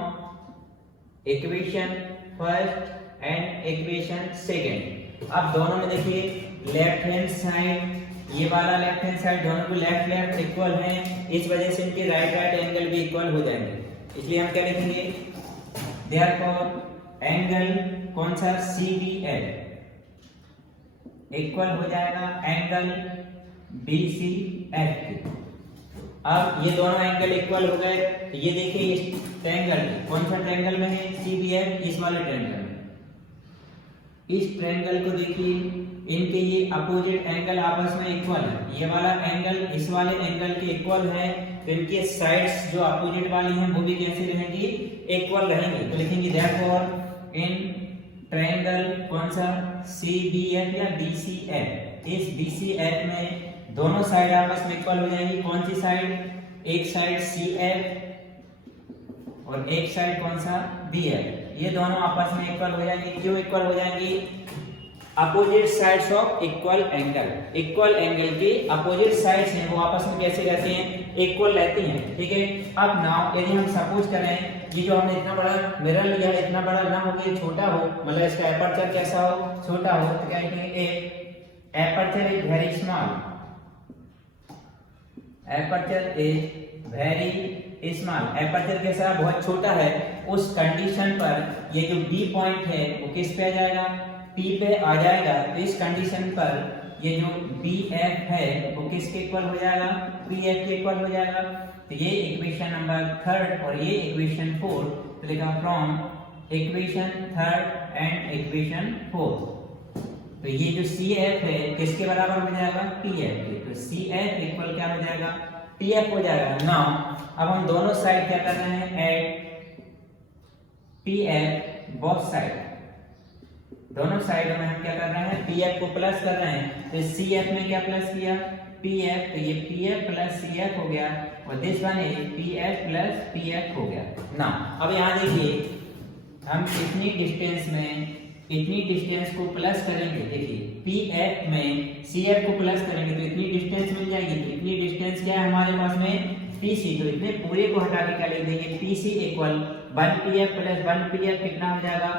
equation first and equation second. अब दोनों में देखिए लेफ्ट हैंड साइड, ये वाला लेफ्ट हैंड साइड दोनों को लेफ्ट लेफ्ट इक्वल है, इस वजह से इनके राइट राइट एंगल भी इक्वल हो जाएंगे, इसलिए हम क्या लिखेंगे, देयरफॉर एंगल कौन सा, सी बी एफ इक्वल हो जाएगा एंगल बी सी एफ के। अब ये दोनों एंगल इक्वल हो गए, तो ये देखिए इस ट्रायंगल कौन सा ट्रायंगल में है, सी बी एफ, इस वाले ट्रायंगल में, इस ट्रायंगल को देखिए इनके ये अपोजिट एंगल आपस में इक्वल है, ये वाला एंगल इस वाले एंगल के इक्वल है, तो इनके साइड्स जो अपोजिट वाली हैं वो भी कैसे रहेंगी, इक्वल रहेंगी। तो लिखेंगे देयरफॉर इन ट्रायंगल कौन सा, सी बी एफ या डी सी एफ, इस डी सी एफ में दोनों साइड आपस में इक्वल हो जाएंगी। कौन सी साइड, एक साइड सी एफ और एक साइड कौन सा, बी एफ, ये दोनों आपस में इक्वल हो जाएंगी। क्यों इक्वल हो जाएंगी, opposite sides of equal angle, equal angle की अपोजिट साइड्स हैं वो आपस में कैसे रहती हैं, इक्वल रहती हैं, ठीक है। अब नाउ यदि हम सपोज करें ये जो हमने इतना बड़ा मिरर लिया है, इतना बड़ा ना हो कि छोटा हो, मतलब इसका एपर्चर कैसा हो, छोटा हो, तो क्या कहेंगे, aperture is very small, aperture is very small, aperture कैसा, बहुत छोटा है। उस कंडीशन पर ये जो बी पॉइंट है वो किस पे आ जाएगा, पी पे आ जाएगा। तो इस कंडीशन पर ये जो बी एफ है वो किसके इक्वल हो जाएगा, पी एफ के इक्वल हो जाएगा। तो ये इक्वेशन नंबर थर्ड और ये इक्वेशन फोर्थ, तो लिखा from equation third and equation fourth. तो ये जो सी एफ है किसके बराबर हो जाएगा, पी एफ के, तो सी एफ इक्वल क्या हो जाएगा, पी एफ हो जाएगा। नाउ अब हम दोनों साइड क्या कर रहे हैं, at P F both side, दोनों साइड में हम क्या कर रहे हैं, पी एफ को प्लस कर रहे हैं। तो सी एफ में क्या प्लस किया, पी एफ, तो ये P F plus C F हो गया, और this one is P F plus P F हो गया ना। अब यहाँ देखिए हम इतनी डिस्टेंस में इतनी डिस्टेंस को प्लस करेंगे, देखिए पी एफ में सी एफ को प्लस करेंगे तो इतनी डिस्टेंस मिल जाएगी। तो इतनी डिस्टेंस क्या है हमारे पास में, पी सी, तो इतने पूरे को हटा के क्या लिख देंगे, P C equal 1 P F plus 1 P F कितना हो जाएगा,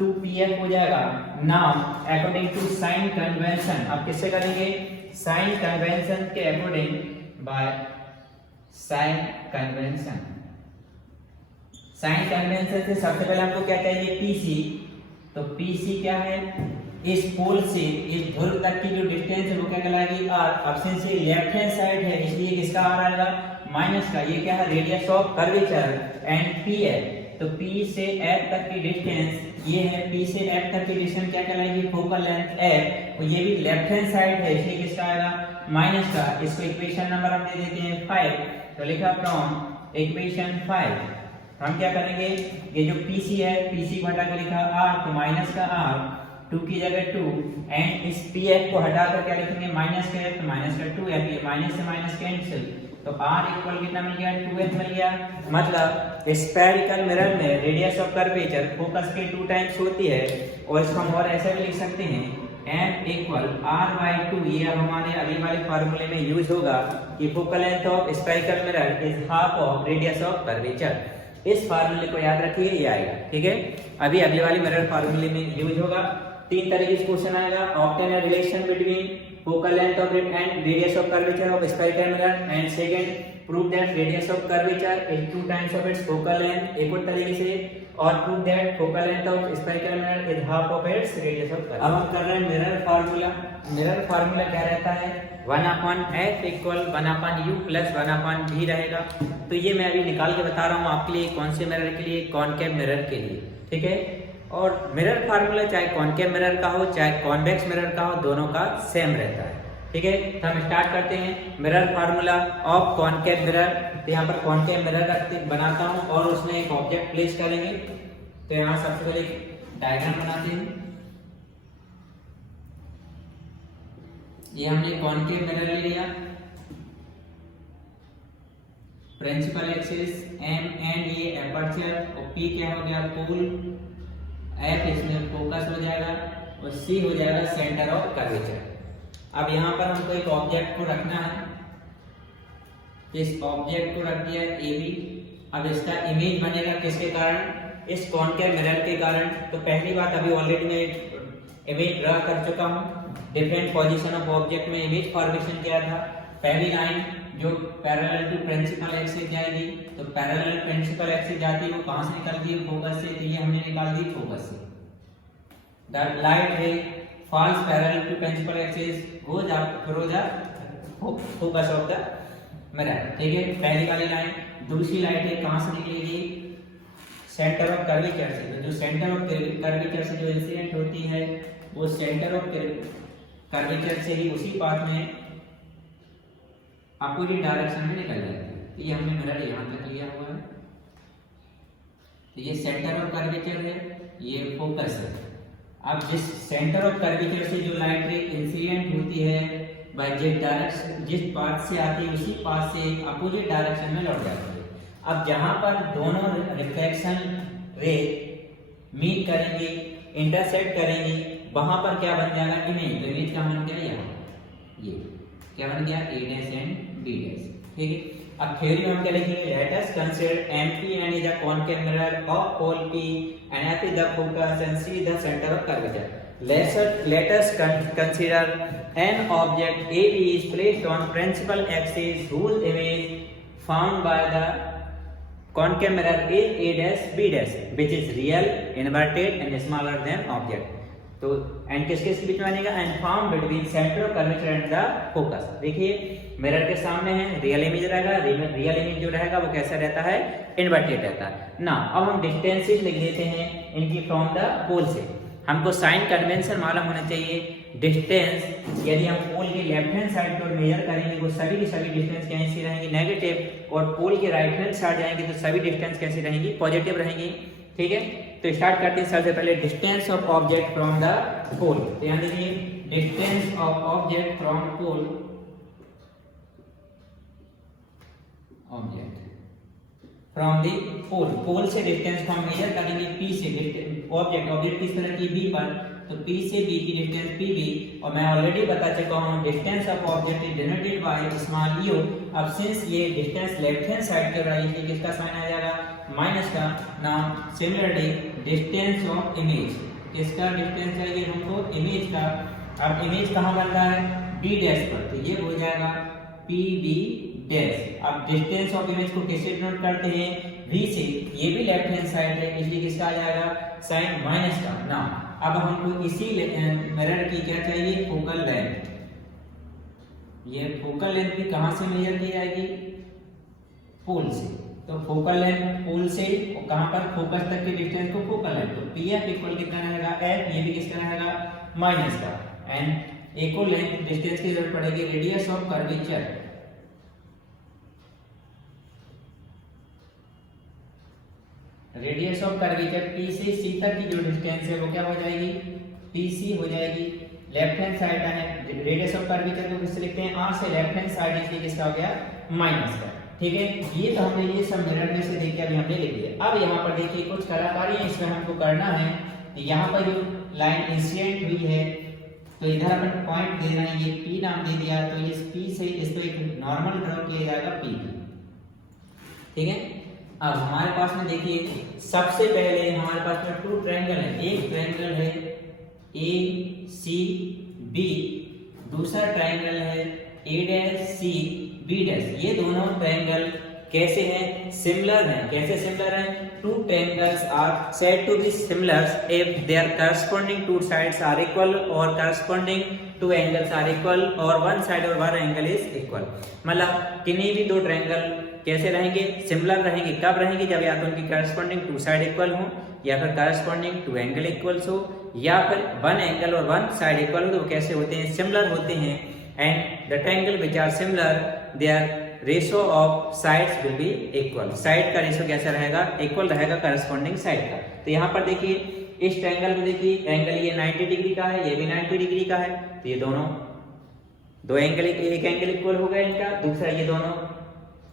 2 पी एफ हो जाएगा। Now according to sign convention, अब किससे करेंगे, साइन कन्वेंशन के according, by sign convention, sign convention से सबसे पहले हमको क्या चाहिए, पीसी। तो पीसी क्या है, इस पोल से इस ध्रुव तक की जो डिस्टेंस है वो क्या कहलाएगी, आर। अब सिंस ये लेफ्ट हैंड साइड है इसलिए किसका आर आएगा, माइनस का। ये क्या है, radius of curvature, and P F, तो पी से एफ तक की डिस्टेंस ये है P से F तक की डिस्टेंस क्या कहलाएगी, फोकल लेंथ F, और ये भी लेफ्ट हैंड साइड है, इसलिए किसका आएगा, माइनस का। इसको इक्वेशन नंबर हम दे देते हैं 5, तो लिखा फ्रॉम इक्वेशन 5 हम क्या करेंगे, ये जो PC है, PC को हटा के लिखा R, तो माइनस का R, 2 की जगह 2, एंड इस PF को हटाकर क्या लिखेंगे, माइनस का F, तो माइनस का 2F, ये माइनस से माइनस कैंसिल, तो R इक्वल कितना मिल गया, 2F मिल गया। मतलब स्फेरिकल मिरर में रेडियस ऑफ कर्वेचर फोकस के 2 टाइम्स होती है, और इसको हम और ऐसे भी लिख सकते हैं, M इक्वल R/2, ये हमारे अगले वाले फार्मूले में यूज होगा कि focal length of spherical mirror is half of radius of curvature. इस फार्मूले को याद रखिए, ये आएगा, ठीक है। अभी अगले वाले मिरर फार्मूले में यूज होगा। 3 तरीके से क्वेश्चन आएगा, obtain a relation between focal length of it and radius of curvature of spherical mirror, and second prove that radius of curvature is 2 times of its focal length, एक और तरीके से, और prove that focal length of spherical mirror is half of its radius of curvature। अब हम कर रहे हैं मिरर फार्मूला। मिरर फार्मूला क्या रहता है, 1/f equal 1/u plus 1/v रहेगा। तो ये मैं अभी निकाल के बता रहा हूँ आपके लिए, कौन से मिरर के लिए, कॉनकेव मिरर के लिए, ठीक है। और मिरर फार्मूला चाहे कॉनकेव मिरर का हो चाहे कॉन्वेक्स मिरर का हो, दोनों का सेम रहता है, ठीक है। तो हम स्टार्ट करते हैं mirror formula of concave mirror. तो यहाँ पर कॉनकेव मिरर बनाता हूँ और उसमें एक ऑब्जेक्ट प्लेस करेंगे। तो यहाँ सबसे पहले डायग्राम बनाते हैं। ये हमने कॉनकेव मिरर ले लिया, प्रिंसिपल एक्सिस M एंड ये एपर्चर, और P क्या हो गया, पोल, F इसमें फोकस हो जाएगा, और C हो जाएगा सेंटर ऑफ कर्वेचर। अब यहाँ पर हमको एक ऑब्जेक्ट को रखना है, इस ऑब्जेक्ट को रख दिया AB। अब इसका इमेज बनेगा किसके कारण, इस कॉनकेव मिरर के कारण। तो पहली बात, अभी ऑलरेडी मैं इमेज ड्रा कर चुका हूँ, डिफरेंट पोजीशन ऑफ ऑब्जेक्ट में इमेज फॉर्मेशन किया था। पहली लाइन जो पैरेलल टू प्रिंसिपल एक्सिस जाएगी, तो पैरेलल प्रिंसिपल एक्सिस जाती है, वो कहां से निकलती है, फोकस से। तो ये हमने निकाल दी फोकस से। The light ray falls parallel to principal axis goes up through the focus of the mirror, ठीक है, पहली वाली लाइन। दूसरी लाइट रे कहां से निकलेगी, सेंटर ऑफ कर्वेचर से। तो जो सेंटर ऑफ कर्वेचर से जो इंसिडेंट होती है, वो सेंटर ऑफ कर्वेचर से ही उसी पाथ में अपोजिट डायरेक्शन में निकल जाती है। ये हमने मिरर यहाँ तक लिया हुआ है, तो ये सेंटर ऑफ कर्वेचर है, ये फोकस है। अब जिस सेंटर ऑफ कर्वेचर से जो लाइट रे इंसिडेंट होती है, बाय जिस डायरेक्शन, जिस पाथ से आती है, उसी पाथ से अपोजिट डायरेक्शन में लौट जाती है। अब जहां पर दोनों रिफ्लेक्शन रे मीट करेंगे, इंटरसेक्ट करेंगे, वहां पर क्या बन जाएगा, इमेज। तो इमेज का बन गया यहाँ, ये क्या बन गया, A dash and B dash, ठीक है। अब थ्योरी में हम क्या लिखेंगे, late us consider MP and is a concave mirror of pole P and F is the focus and C is the center of curvature. Let us consider an object AB is placed on principal axis whose image found by the concave mirror is A dash B dash, which is real, inverted and smaller than object. तो and किसके बीच में बनेगा, and found between centre of curvature and the focus. देखिए mirror के सामने है, real image रहेगा, real image जो रहेगा वो कैसा रहता है, इन्वर्टेड रहता है ना। अब हम डिस्टेंसेस लिख देते हैं इनकी फ्रॉम द पोल से। हमको साइन कन्वेंशन मालूम होना चाहिए। डिस्टेंस यदि हम पोल के लेफ्ट हैंड साइड पर मेजर करेंगे, वो सभी की सभी डिस्टेंस कैसी रहेंगी, नेगेटिव, और पोल के राइट हैंड साइड जाएंगे तो सभी डिस्टेंस कैसी रहेंगी, पॉजिटिव रहेंगी, ठीक है। तो स्टार्ट करते हैं सबसे पहले distance of object from the pole. ध्यान दीजिए, distance of object from pole, object from the pole, pole से डिस्टेंस हम मेजर करेंगे P से। ऑब्जेक्ट किस तरह की, B पर, तो P से B की डिस्टेंस PB, और मैं ऑलरेडी बता चुका हूँ distance of object is denoted by small u। अब सिंस ये डिस्टेंस लेफ्ट हैंड साइड के रही है, किसका साइन आ जाएगा, माइनस का। Now similarly distance of image, किसका डिस्टेंस चाहिए हमको, इमेज का। अब इमेज कहाँ बन रहा है, B डैश पर, तो ये हो जाएगा PB डैश। अब डिस्टेंस ऑफ इमेज को किससे डिनोट करते हैं, V से। ये भी लेफ्ट हैंड साइड है, इसलिए किसका आ जाएगा, साइन माइनस का। नाउ अब हमको इसी मिरर की क्या चाहिए, फोकल लेंथ। ये फोकल लेंथ भी कहां से मेजर की जाएगी, पोल से। तो फोकल लेंथ पोल से कहां पर फोकस तक के डिस्टेंस को फोकल लेंथ, तो पीएफ इक्वल कितना रहेगा एफ, ये भी किसका रहेगा माइनस का, एंड एक और लेंथ डिस्टेंस की जरूरत पड़ेगी radius of curvature, radius of curvature P से सी तक की जो डिस्टेंस है वो क्या हो जाएगी पीसी हो जाएगी। लेफ्ट हैंड साइड है रेडियस ऑफ कर्वेचर को किससे लिखते हैं आर से, लेफ्ट हैंड साइड इसलिए किसका हो गया माइनस का, ठीक है। ये तो हमने ये सब मिरर में से देख के अभी हमने लिख दिया। अब यहाँ पर देखिए कुछ कलाकारी है इसमें हमको करना है, यहाँ पर जो लाइन इंसिडेंट हुई है तो इधर अपन पॉइंट दे रहे हैं, ये पी नाम दे दिया, तो इस पी से इसको एक नॉर्मल ड्रॉ किया जाएगा पी, ठीक है। अब हमारे पास में देखिए सबसे पहले हमारे पास में टू ट्रायंगल है, एक ट्रायंगल है ए सी बी, दूसरा ट्रायंगल है ए डैश सी बी डैश। ये दोनों ट्रायंगल कैसे हैं सिमिलर हैं, कैसे सिमिलर हैं, two triangles are said to be similar if their corresponding two sides are equal or corresponding two angles are equal or one side or one angle is equal। मतलब किन्हीं भी दो triangle कैसे रहेंगे similar रहेंगे, कब रहेंगे जब या तो उनकी करस्पॉन्डिंग टू साइड इक्वल हो, या फिर करस्पॉन्डिंग टू एंगल इक्वल्स हो, या फिर वन एंगल और वन साइड इक्वल हो, तो वो कैसे होते हैं सिमिलर होते हैं। And the triangle which are similar their ratio of sides will be equal, side का रेशो कैसा रहेगा इक्वल रहेगा करस्पॉन्डिंग साइड का। तो यहाँ पर देखिए इस ट्रायंगल में देखिए एंगल ये 90 डिग्री का है, ये भी 90 डिग्री का है, तो ये दोनों दो एंगल एक एंगल इक्वल हो गया इनका, दूसरा ये दोनों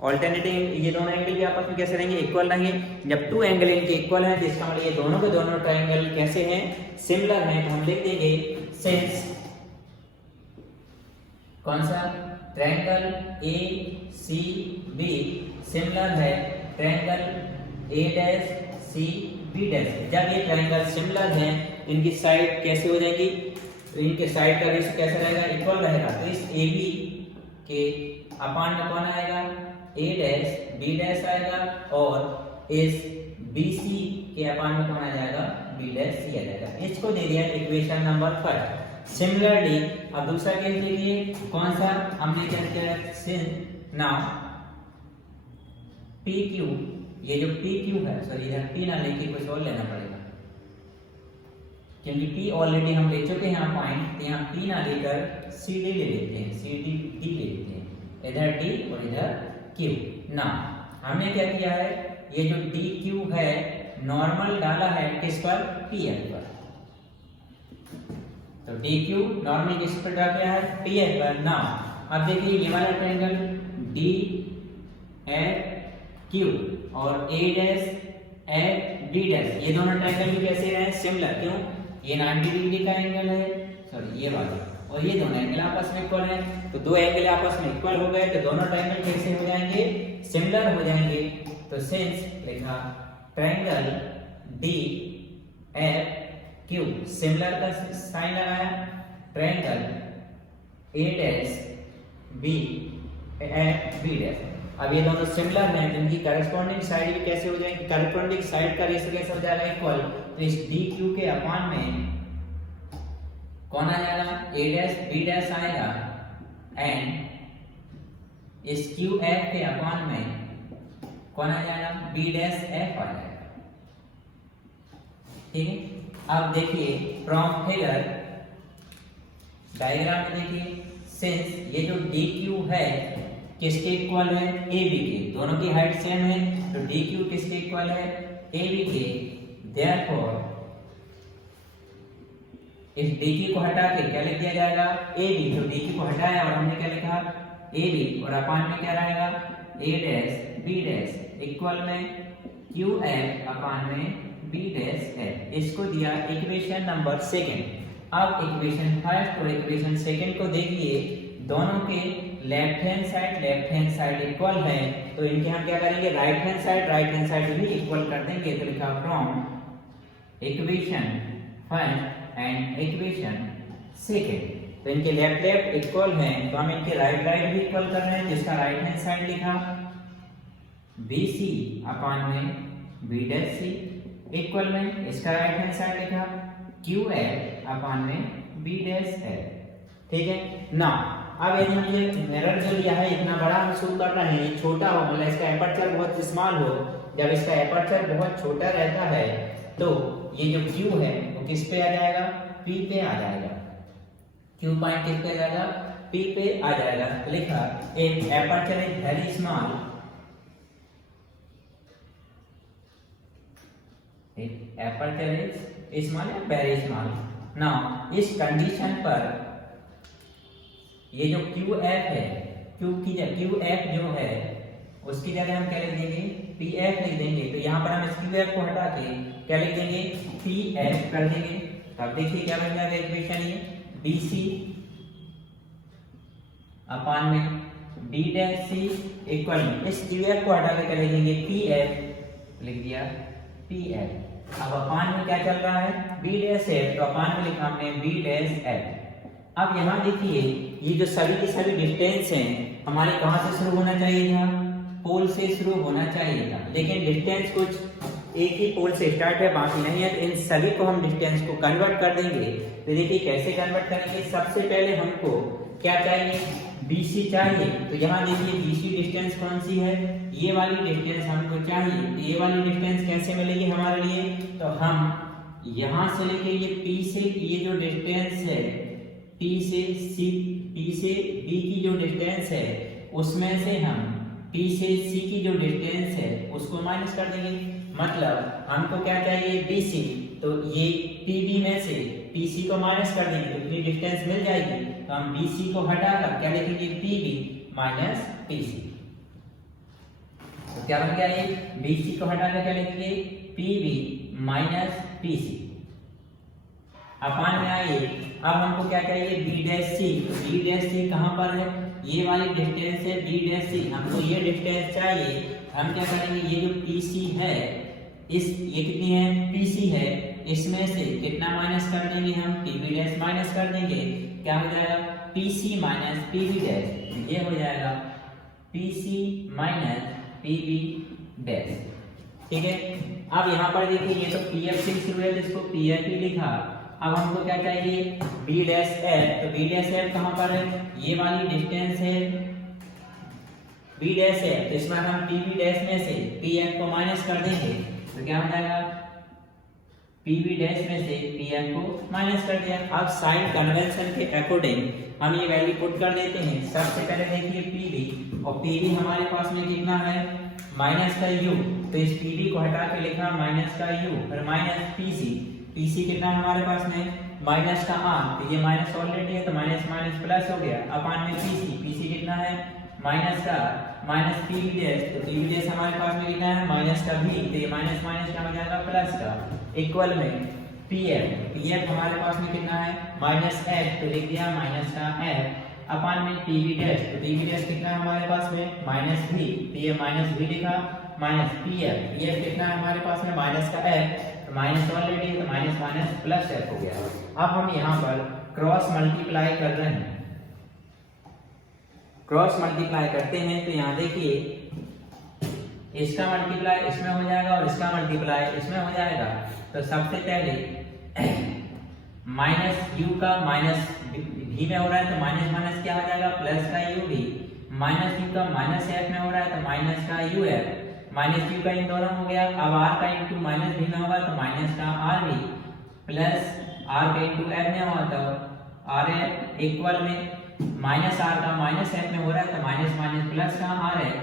ऑल्टरनेटिव ये दोनों एंगल भी आपस में कैसे रहेंगे इक्वल रहेंगे। जब टू एंगल इनके इक्वल हैं तो इसका मतलब ये दोनों के दोनों ट्रायंगल कैसे हैं सिमिलर हैं, तो हम लिख देंगे सिंस कौन सा triangle A C B similar है triangle A dash C B dash. जब ये ट्रायंगल सिमिलर हैं इनकी साइड कैसे हो जाएगी, इनके साइड का रेशियो कैसा रहेगा इक्वल रहेगा। तो इस ए बी के अपान में कौन आएगा ए डैश बी डैश आएगा, और इस बी सी के अपान में कौन आ जाएगा बी डैश सी आ जाएगा। इसको दे दिया इक्वेशन नंबर फर्स्ट। सिमिलरली अब दूसरा केस देखिए कौन सा हमने क्या किया है नाउ पी क्यू, ये जो पी क्यू है सॉरी इधर पी ना लेके कुछ और लेना पड़ेगा क्योंकि पी ऑलरेडी हम ले चुके हैं यहाँ पॉइंट, तो यहाँ पी ना लेकर सी डी ले लेते हैं, सी डी डी ले लेते हैं, इधर डी और इधर क्यू। ना हमने क्या किया है ये जो डी क्यू है नॉर्मल डाला है किस पर पी एफ पर, तो डी क्यू नॉर्मल किस पर ड्रा किया है पी एफ पर। ना अब देखिए ये वाला ट्रायंगल डी एफ क्यू और ए डैश एफ बी डैश, ये दोनों ट्रायंगल भी कैसे हैं सिमिलर, क्यों ये 90 डिग्री का एंगल है सॉरी ये वाला, और ये दोनों एंगल आपस में इक्वल हैं, तो दो एंगल आपस में इक्वल हो गए तो दोनों ट्रायंगल कैसे हो जाएंगे सिमिलर हो जाएंगे। तो सिंस लिखा triangle D F Q similar का साइन लगाया, triangle A dash B F B dash. अब ये दोनों सिमिलर हैं तो इनकी करस्पॉन्डिंग साइड भी कैसे हो जाएंगी, करस्पॉन्डिंग साइड का रेशियो कैसे हो जाएगा इक्वल, तो इस डी क्यू के अपान में कौन आ जाएगा ए डैश बी डैश आएगा, एंड इस क्यू एफ के अपान में कौन आ जाएगा बी डैश एफ आ जाएगा, ठीक है। अब देखिए फ्रॉम फिगर डायग्राम में देखिए सिंस ये जो डी क्यू है किसके इक्वल है ए बी के, दोनों की हाइट सेम है तो डी क्यू किसके इक्वल है ए बी के, देयरफॉर इस डी क्यू को हटा के क्या लिख दिया जाएगा ए बी, तो डी क्यू को हटाया और हमने क्या लिखा ए बी, और अपान में क्या रहेगा ए डैश बी डैश इक्वल में क्यू एफ अपान में बी डैश एफ। इसको दिया इक्वेशन नंबर सेकंड। अब इक्वेशन फर्स्ट और इक्वेशन सेकंड को देखिए, दोनों के लेफ्ट हैंड साइड इक्वल है तो इनके हम क्या करेंगे राइट हैंड साइड भी इक्वल कर देंगे। तो लिखा from equation first and equation second, तो इनके लेफ्ट इक्वल हैं तो हम इनके राइट भी इक्वल कर रहे हैं, जिसका राइट हैंड साइड लिखा BC अपान में B डैश C इक्वल में इसका राइट हैंड साइड लिखा QF अपान में B डैश F, ठीक है ना। अब यदि हम ये मिरर जो लिया है इतना बड़ा हम शूट कर रहे हैं, छोटा हो मतलब इसका एपर्चर बहुत स्मॉल हो, जब इसका एपर्चर बहुत छोटा रहता है तो ये जो Q है वो किस पे आ जाएगा, P पे आ जाएगा। Q पॉइंट किस पे आ जाएगा, P पे आ जाएगा। तो लिखा एक aperture is very small, aperture is small या वेरी स्मॉल। नाउ इस कंडीशन पर ये जो QF है, QF जो है उसकी जगह हम क्या लिख देंगे, PF लिख देंगे। तो यहाँ पर हम इस QF को हटा के क्या लिख देंगे, PF कर देंगे। तब देखिए क्या बन जाएगा इक्वेशन ये, BC अपान में D' इक्वल इस QF को हटा के क्या लिख देंगे, PF लिख दिया, PF। अब अपान में क्या चल रहा है, B' तो अपान में लिखा हमने B'। अब यहाँ देखिए ये जो सभी की सभी डिस्टेंस हैं हमारे कहाँ से शुरू होना चाहिए था, पोल से शुरू होना चाहिए था, लेकिन डिस्टेंस कुछ एक ही पोल से स्टार्ट है बाकी नहीं है। तो इन सभी को हम डिस्टेंस को कन्वर्ट कर देंगे। तो देखिए कैसे कन्वर्ट करेंगे, सबसे पहले हमको क्या चाहिए, BC चाहिए। तो यहाँ देखिए BC डिस्टेंस कौन सी है, ये वाली डिस्टेंस हमको चाहिए। ये वाली डिस्टेंस कैसे मिलेगी हमारे लिए, तो हम यहाँ से लेके ये P से ये जो डिस्टेंस है P से B की जो डिस्टेंस है उसमें से हम P से C की जो डिस्टेंस है उसको माइनस कर देंगे। मतलब हमको क्या चाहिए, BC, तो ये PB में से PC को माइनस कर देंगे तो इतनी डिस्टेंस मिल जाएगी। तो हम BC को हटाकर क्या लिखेंगे, PB माइनस PC। तो क्या बन गया ये, BC को हटाकर क्या लिखेंगे, PB माइनस PC। अपान में आइए, अब हमको क्या चाहिए, B'C। तो B' कहाँ पर है, ये वाली डिस्टेंस है B', हमको ये डिस्टेंस चाहिए। हम क्या करेंगे, ये जो PC है इस ये कितनी है, PC है, इसमें से कितना माइनस कर देंगे हम, PB' माइनस कर देंगे। क्या हो जाएगा, PC माइनस PB', ये हो जाएगा PC माइनस PB'। ठीक है। अब यहाँ पर देखिए ये तो PF से शुरू है, इसको PF ही लिखा। अब हमको क्या चाहिए, B'F। तो B'F कहाँ पर है, ये वाली डिस्टेंस है B', तो इसमें हम PB' में से PF को माइनस कर देंगे। तो क्या हो जाएगा, PB' में से PF को माइनस कर दिया। अब साइन कन्वेंशन के अकॉर्डिंग हम ये वैल्यू पुट कर देते हैं। सबसे पहले देखिए PB, और PB हमारे पास में कितना है, माइनस का U। तो इस PB को हटा के लिखा माइनस का U, फिर माइनस PC कितना हमारे पास में, माइनस का R। तो ये माइनस ऑलरेडी है तो माइनस माइनस प्लस हो गया। अपान में PC कितना है, माइनस का माइनस PB'। तो PB' हमारे पास में कितना है, माइनस का V। तो ये माइनस माइनस क्या हो जाएगा, प्लस का, इक्वल में PF हमारे पास में कितना है, माइनस F। तो लिख दिया माइनस का F। अपान में PB'। तो PB' कितना है हमारे पास में, माइनस V। तो ये माइनस V लिखा, माइनस PF कितना है हमारे पास में, माइनस का F। तो माइनस ऑलरेडी है तो माइनस माइनस प्लस F हो गया। अब हम यहाँ पर क्रॉस मल्टीप्लाई कर रहे हैं। क्रॉस मल्टीप्लाई करते हैं तो यहाँ देखिए इसका मल्टीप्लाई इसमें हो जाएगा और इसका मल्टीप्लाई इसमें हो जाएगा। तो सबसे पहले माइनस U का माइनस V में हो रहा है तो माइनस माइनस क्या हो जाएगा, प्लस का UV। माइनस U का माइनस F में हो रहा है तो माइनस का UF। माइनस U का इन दोनों हो गया। अब R का इंटू माइनस V में होगा तो माइनस का RV, प्लस R का इंटू F में होगा तो RF, इक्वल में माइनस R का माइनस F में हो रहा है तो माइनस माइनस प्लस का RF,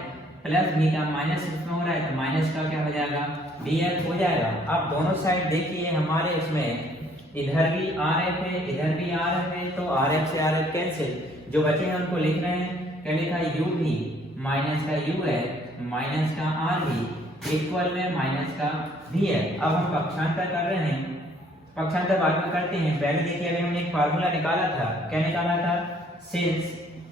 प्लस V का माइनस इसमें हो रहा है तो माइनस का क्या हो जाएगा, DF हो जाएगा। अब दोनों साइड देखिए हमारे इसमें इधर भी RF है इधर भी RF है तो RF से RF कैंसिल, जो बचे हैं उनको लिख रहे हैं। क्या लिखा, UV माइनस का UF माइनस का RV, इक्वल में माइनस का VF। अब हम पक्षांतर कर रहे हैं, पक्षांतर बाद में करते हैं। पहले देखिए अभी हमने एक फार्मूला निकाला था, क्या निकाला था, सिंस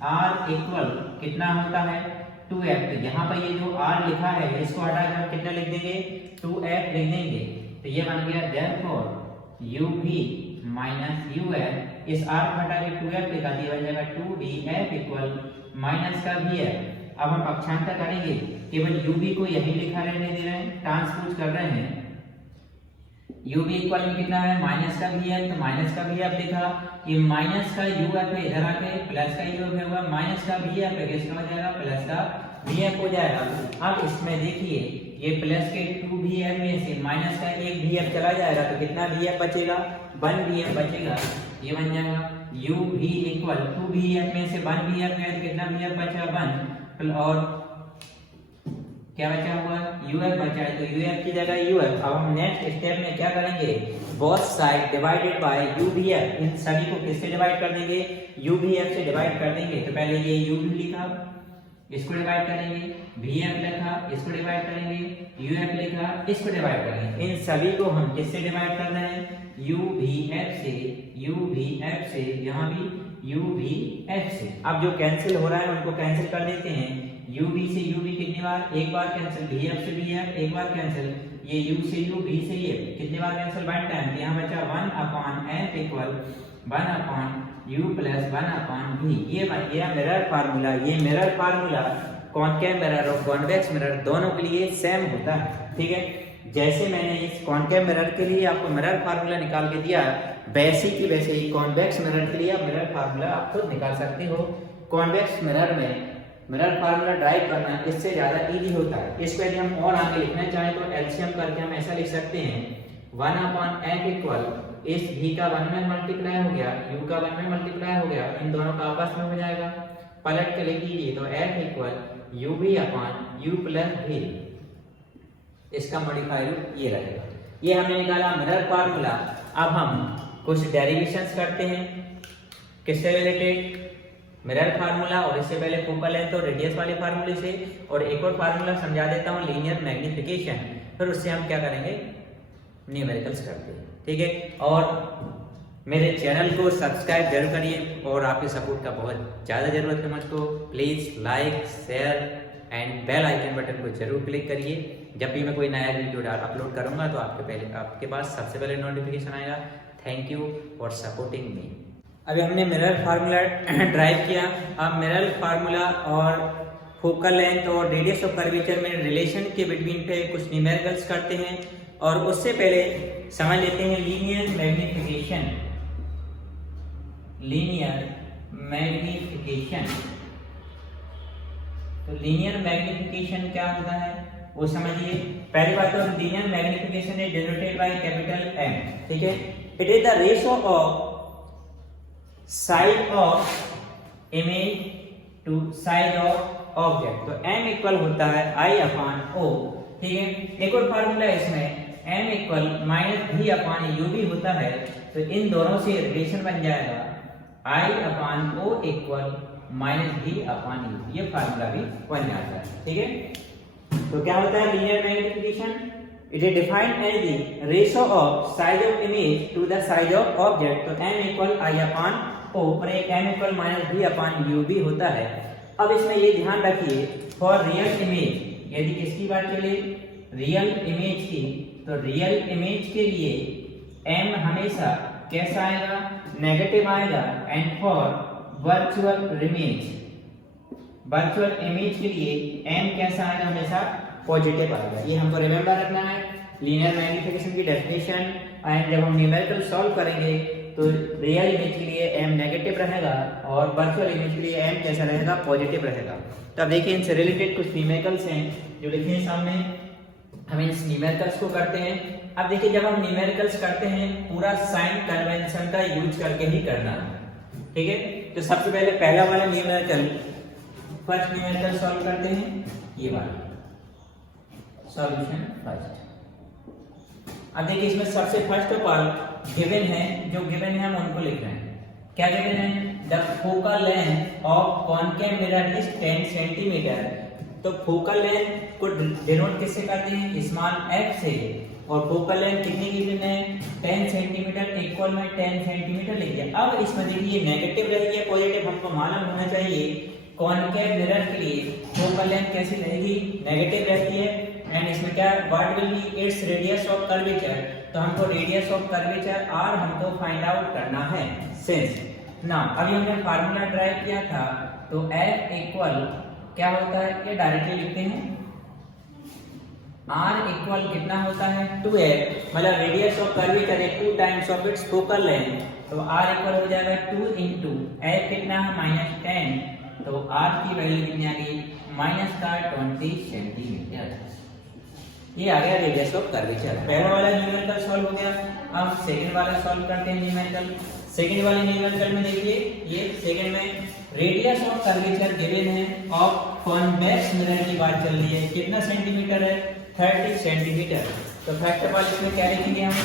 R इक्वल कितना होता है 2F। तो यहाँ पर ये जो R लिखा है इसको हटाकर हम कितना लिख देंगे, 2F लिख देंगे। तो ये बन गया therefore UV माइनस UF, इस R को हटा के 2F लिखा दिया, बन जाएगा 2BF इक्वल माइनस का VF। अब हम पक्षांतर करेंगे, केवल UV को यही लिखा रहने दे रहे हैं, ट्रांसपोज कर रहे हैं। यू भी इक्वल में कितना है माइनस का वी एफ, तो माइनस का वी एफ देखा, ये माइनस का यू एफ है इधर आके प्लस का यू एफ होगा, माइनस का वी एफ है किसका हो जाएगा प्लस का वी एफ हो जाएगा। अब इसमें देखिए ये प्लस के 2 वी एफ में से माइनस का एक वी एफ चला जाएगा तो कितना वी एफ बचेगा 1 वी एफ बचेगा, ये बन जाएगा यू भी इक्वल 2 वी एफ में से 1 वी एफ में कितना वी एफ बचा 1 और क्या बचा हुआ यू एफ बचा है, तो यू एफ की जगह यू एफ। अब हम नेक्स्ट स्टेप में क्या करेंगे, both side divided by you भी एफ, इन सभी को किससे डिवाइड कर देंगे यू भी एफ से डिवाइड कर देंगे। तो पहले ये यू भी लिखा, इसको डिवाइड करेंगे, वी एफ लिखा, इसको डिवाइड करेंगे, यू एफ लिखा, इसको डिवाइड करेंगे। इन सभी को हम किससे डिवाइड कर रहे हैं यू भी एफ से, यू भी एफ से, यहाँ भी यू भी एफ से। अब जो कैंसिल हो रहा है उनको कैंसिल कर देते हैं, यू बी से यू बी कितनी बार एक बार कैंसिल, वी एफ से वी एफ एक बार कैंसिल, ये यू से यू बी से ये कितनी बार कैंसिल 1 टाइम, तो यहाँ बचा 1 upon F equal 1 upon U plus 1 upon V. ये बन गया मिरर फार्मूला। ये मिरर फार्मूला कॉनकेव मिरर और कॉन्वेक्स मिरर दोनों के लिए सेम होता है, ठीक है। जैसे मैंने इस कॉनकेव मिरर के लिए आपको मिरर फार्मूला निकाल के दिया, वैसे की वैसे ही कॉन्वेक्स मिरर के लिए आप मिरर फार्मूला आप खुद निकाल सकते हो। कॉन्वेक्स मिरर में मिरर फार्मूला ड्राइव करना इससे ज्यादा इजी होता है। इसको यदि हम और आगे लिखना चाहें तो एलसीएम करके हम ऐसा लिख सकते हैं 1 अपॉन एफ इक्वल इस v का 1 में मल्टीप्लाई हो गया, u का 1 में मल्टीप्लाई हो गया, इन दोनों का आपस में हो जाएगा, पलट के लिख दीजिए तो f इक्वल यू भी अपॉन यू प्लस वी, इसका मॉडिफाइड रूप ये रहेगा। ये हमने निकाला मिरर फार्मूला। अब हम कुछ डेरिवेशंस करते हैं किससे रिलेटेड, मिरर फार्मूला और इससे पहले फोकल लेंथ और रेडियस वाले फार्मूले से, और एक और फार्मूला समझा देता हूँ लीनियर मैग्निफिकेशन, फिर उससे हम क्या करेंगे न्यूमेरिकल्स करते हैं, ठीक है। और मेरे चैनल को सब्सक्राइब जरूर करिए और आपके सपोर्ट का बहुत ज़्यादा जरूरत है मुझको। Please like share and bell icon button को जरूर क्लिक करिए। जब भी मैं कोई नया वीडियो अपलोड करूंगा तो आपके पास सबसे पहले नोटिफिकेशन आएगा। Thank you for supporting me. अभी हमने मिरर फार्मूला ड्राइव किया। अब मिरर फार्मूला और फोकल लेंथ और रेडियस ऑफ कर्वेचर में रिलेशन के बिटवीन पे कुछ न्यूमेरिकल्स करते हैं, और उससे पहले समझ लेते हैं लीनियर मैग्निफिकेशन। लीनियर मैग्निफिकेशन, तो लीनियर मैग्निफिकेशन क्या होता है वो समझिए। पहली बात तो linear magnification is denoted by capital M, ठीक है। It is the ratio of size of image to size of object. तो M इक्वल होता है I अपॉन O, ठीक है। एक और फार्मूला है इसमें M equal minus V upon U भी होता है, तो इन दोनों से रिलेशन बन जाएगा I upon O equal minus V upon U। ये फार्मूला भी बन जाता है, ठीक है। तो क्या होता है linear magnification, it is defined as the ratio of size of image to the size of object. तो M equal I upon O और एक M equal minus V upon U भी होता है। अब इसमें ये ध्यान रखिए फॉर रियल इमेज, यदि किसकी बात चले रियल इमेज की, तो रियल इमेज के लिए M हमेशा कैसा आएगा नेगेटिव आएगा, and for virtual image, virtual image के लिए M कैसा आएगा हमेशा पॉजिटिव आएगा। ये हमको रिमेंबर रखना है लीनियर मैग्निफिकेशन की डेफिनेशन। एंड जब हम न्यूमेरिकल सॉल्व करेंगे तो रियल इमेज के लिए M नेगेटिव रहेगा और वर्चुअल इमेज के लिए M कैसा रहेगा पॉजिटिव रहेगा। तो अब देखिए इनसे रिलेटेड कुछ न्यूमेरिकल्स हैं जो लिखे हैं सामने, हम इन न्यूमेरिकल्स को करते हैं। अब देखिए जब हम न्यूमेरिकल्स करते हैं पूरा साइन कन्वेंशन का यूज करके ही करना है, ठीक है। तो सबसे पहले पहला वाला न्यूमेरिकल, फर्स्ट न्यूमेरिकल सॉल्व करते हैं, ये वाला सॉल्यूशन फर्स्ट। अब देखिए इसमें सबसे फर्स्ट ऑफ ऑल गिवन है, जो गिवन है हम उनको लिख रहे हैं। क्या गिवन है, the focal length of concave mirror is 10 centimetre. तो फोकल लेंथ को डिनोट किससे करते हैं स्मॉल f से, और फोकल लेंथ कितनी गिवन है 10 सेंटीमीटर, इक्वल में 10 सेंटीमीटर लिख दिया। अब इसमें देखिए नेगेटिव रही है पॉजिटिव हमको मालूम होना चाहिए। कॉनकेव मिरर के लिए फोकल लेंथ कैसी रहेगी नेगेटिव रहती है, एंड इसमें क्या what will be it's radius of curvature. तो हमको रेडियस ऑफ कर्वेचर R हमको फाइंड आउट करना है सिंस ना। अभी हमने फार्मूला ड्राइव किया था, तो F इक्वल क्या होता है, ये डायरेक्टली लिखते हैं r इक्वल कितना होता है 2f, मतलब रेडियस ऑफ कर्वेचर है 2 times of its focal length, तो r इक्वल हो जाएगा 2 इंटू f कितना है -10, तो r की वैल्यू कितनी आ गई -20 सेंटीमीटर। ये आ गया रेडियस ऑफ कर्वेचर। पहला वाला न्यूमेरिकल सॉल्व हो गया। अब सेकंड वाला सॉल्व करते हैं न्यूमेरिकल। सेकंड वाले न्यूमेरिकल में देखिए, ये सेकंड में रेडियस ऑफ कर्वेचर गिवन है ऑफ कॉन्वेक्स मिरर की बात चल रही है, कितना सेंटीमीटर है 30 सेंटीमीटर। तो फर्स्ट ऑफ ऑल इसमें क्या लिखेंगे हम,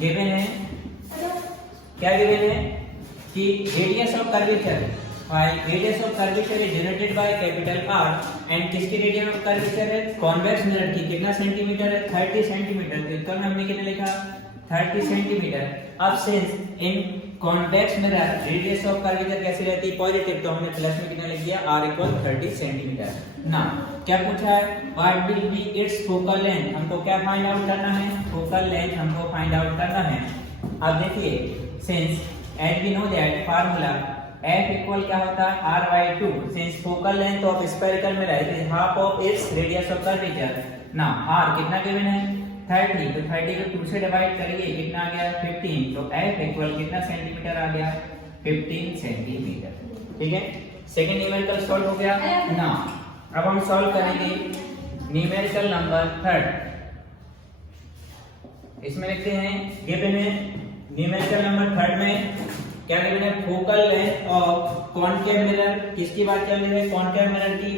गिवन है, क्या गिवन है कि radius of curvature radius of curvature is generated by capital R and किसकी रेडियस ऑफ कर्वेचर है कॉन्वेक्स मिरर की, कितना सेंटीमीटर है 30 सेंटीमीटर। तो इसका में हमने कितना लिखा 30 सेंटीमीटर। अब since in convex mirror radius of curvature कैसी रहती है पॉजिटिव, तो हमने प्लस में कितना लिख दिया R इक्वल 30 सेंटीमीटर। ना क्या पूछा है what will be its focal length, हमको क्या फाइंड आउट करना है, फोकल लेंथ हमको फाइंड आउट करना है। अब देखिए since as we know that formula f equal क्या होता है r/2, since focal length of spherical mirror is half of its radius of curvature. ना r कितना गिवन है 30, तो 30 को 2 से डिवाइड करिए कितना आ गया 15, तो f इक्वल कितना सेंटीमीटर आ गया 15 सेंटीमीटर। ठीक है, सेकंड न्यूमेरिकल सॉल्व हो गया ना। अब हम सॉल्व करेंगे न्यूमेरिकल नंबर 3। इसमें लिखते हैं गिवन है न्यूमेरिकल नंबर 3 में क्या गिवन है focal length of concave mirror, किसकी बात चल रही है कॉनकेव मिरर की,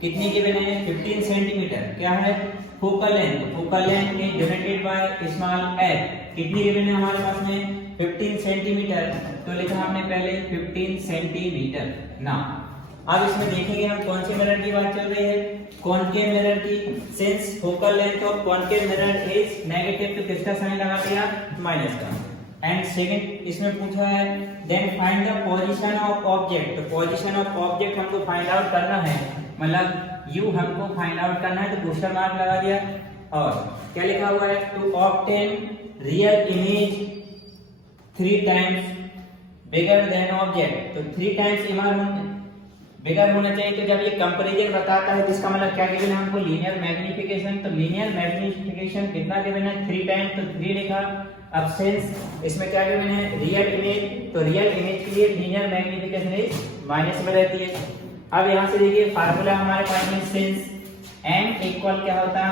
कितनी गिवन है 15 सेंटीमीटर। क्या है focal length, focal length is generated by small f, कितनी गिवन है हमारे पास में 15 सेंटीमीटर, तो लिखा हमने पहले 15 सेंटीमीटर ना। अब इसमें देखेंगे हम कौन से मिरर की बात चल रही है कॉनकेव मिरर की। Since focal length of concave mirror is negative, तो किसका साइन लगा दिया माइनस का। एंड सेकंड इसमें पूछा है then find the position of object, तो पोजीशन ऑफ ऑब्जेक्ट हमको फाइंड आउट करना है, मतलब यू हमको फाइंड आउट करना है, तो क्वेश्चन मार्क लगा दिया। और क्या लिखा हुआ है to obtain real image 3 times bigger than object, तो 3 टाइम्स इमेज बिगर होना चाहिए। तो जब ये कंपैरिजन बताता है तो इसका मतलब क्या गिवन है हमको लीनियर मैग्निफिकेशन, तो लीनियर मैग्निफिकेशन कितना गिवन है 3 टाइम्स, तो 3 लिखा। अब सिंस इसमें क्या गिवन है रियल इमेज, तो रियल इमेज के लिए लीनियर मैग्निफिकेशन इज माइनस में रहती है। अब यहां से देखिए फार्मूला हमारे पास में सिंस m इक्वल क्या होता है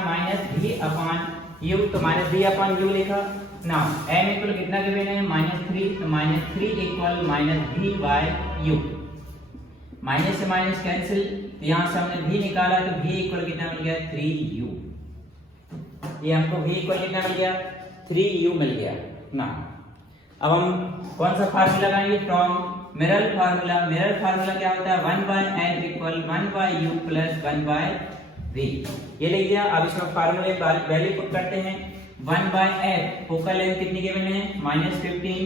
-v/u, तो -v/u लिखा ना। m इक्वल कितना गिवन है -3, तो -3 इक्वल -v/u, माइनस से माइनस कैंसिल, यहां से हमने v निकाला तो v इक्वल कितना मिल गया 3u, ये हमको v इक्वल कितना मिल गया 3u मिल गया ना। अब हम कौन सा फार्मूला लगाएंगे from mirror formula. Mirror formula क्या होता है 1/f equal 1/u plus 1/v, ये लिख दिया। अब इसमें फार्मूले वैल्यू पुट करते हैं 1/f फोकल लेंथ कितनी गिवन है -15,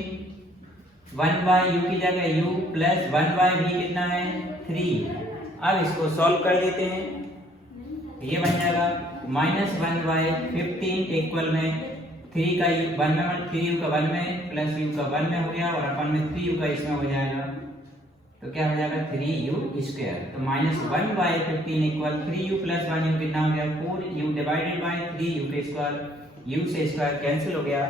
1/u की जगह u प्लस 1/v कितना है 3। अब इसको सॉल्व कर देते हैं, ये बन जाएगा -1/15 इक्वल में 3 का 1 में 3u का 1 में प्लस u का 1 में हो गया और अपन में 3u का इसमें हो जाएगा, तो क्या हो जाएगा 3u स्क्वायर। तो -1/15 इक्वल 3u प्लस 1u कितना हो गया 4u डिवाइडेड बाय 3u के स्क्वायर, u से स्क्वायर कैंसिल हो गया।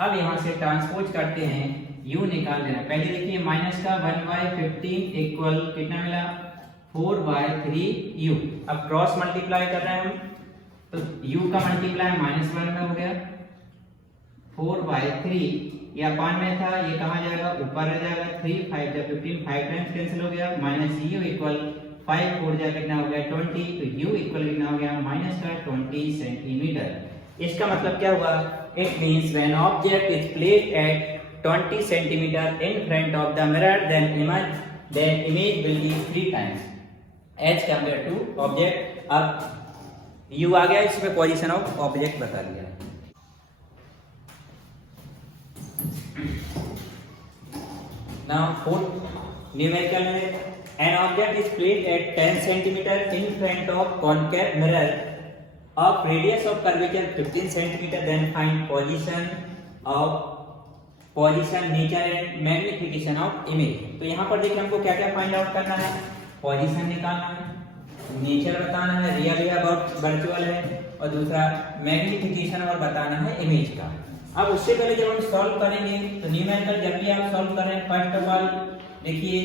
अब यहाँ से ट्रांसपोज करते हैं, u निकाल देना। पहले देखिए माइनस का 1/15 इक्वल कितना मिला 4/3u। अब क्रॉस मल्टीप्लाई कर रहे हैं हम, तो u का मल्टीप्लाई -1 में हो गया 4/3, ये अपान में था, ये कहाँ जाएगा ऊपर रह जाएगा 3 5 जा 15, 5 टाइम्स कैंसिल हो गया, -u इक्वल 5 4 जा कितना हो गया 20, तो u इक्वल कितना हो गया -20 सेंटीमीटर। इसका मतलब क्या हुआ, it means when object is placed at 20 centimetre in front of the mirror then image will be 3 times as compared to object। अब u आ गया, इसमें पोजीशन ऑफ ऑब्जेक्ट बता दिया। Now fourth numerical में an object is placed at 10 centimeter in front of concave mirror of radius of curvature 15 centimeter, then find position nature and magnification of image। तो यहाँ पर देखिए हमको क्या क्या फाइंड आउट करना है, पोजीशन निकालना है, नेचर बताना है, रियल या वर्चुअल है, और दूसरा मैग्नीफिकेशन और बताना है इमेज का। अब उससे पहले जब हम सॉल्व करेंगे तो न्यूमेरिकल जब भी आप सॉल्व कर रहे हैं, फर्स्ट ऑफ ऑल देखिए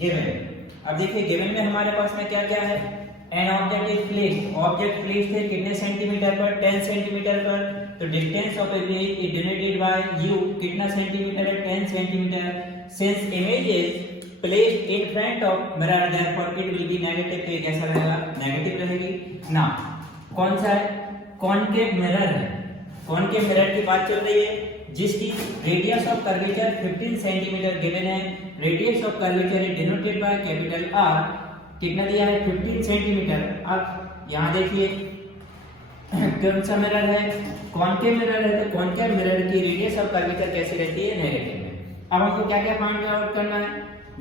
गिवन। अब देखिए गिवन में हमारे पास में क्या क्या है, an object is placed, object placed है कितने सेंटीमीटर पर, 10 सेंटीमीटर पर, तो distance of image is denoted bye you, कितना सेंटीमीटर है, 10 centimetre. Since image is placed in front of mirror therefore it will B negative, तो ये कैसा रहेगा, नेगेटिव रहेगी ना। कौन सा है, कॉनकेव मिरर है, कॉनकेव मिरर की बात चल रही है जिसकी radius of curvature 15 centimetre given है। Radius of curvature is denoted by capital R, कितना दिया है, 15 सेंटीमीटर। अब यहाँ देखिए कौन सा मिरर है, कॉनकेव मिरर है, तो कॉनकेव मिरर की रेडियस ऑफ कर्वेचर कैसी रहती है, नेगेटिव में। अब हमको क्या क्या फाइंड आउट करना है,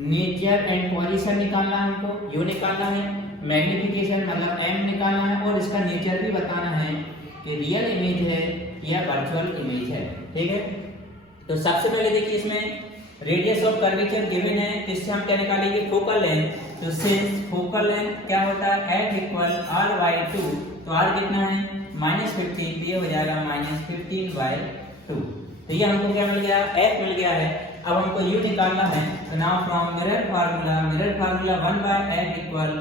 नेचर एंड पोजीशन निकालना है, हमको यू निकालना है, मैग्नीफिकेशन मतलब एम निकालना है, और इसका नेचर भी बताना है कि रियल इमेज है या वर्चुअल इमेज है, ठीक है। तो सबसे पहले देखिए इसमें रेडियस ऑफ कर्वेचर गिवन है, इससे हम क्या निकालेंगे, फोकल लेंथ। तो सिंस फोकल लेंथ क्या होता है, f इक्वल r/2, तो r कितना है, -15, तो ये हो जाएगा -15/2। तो ये हमको क्या मिल गया, f मिल गया है। अब हमको u निकालना है, तो now from mirror formula 1/f equal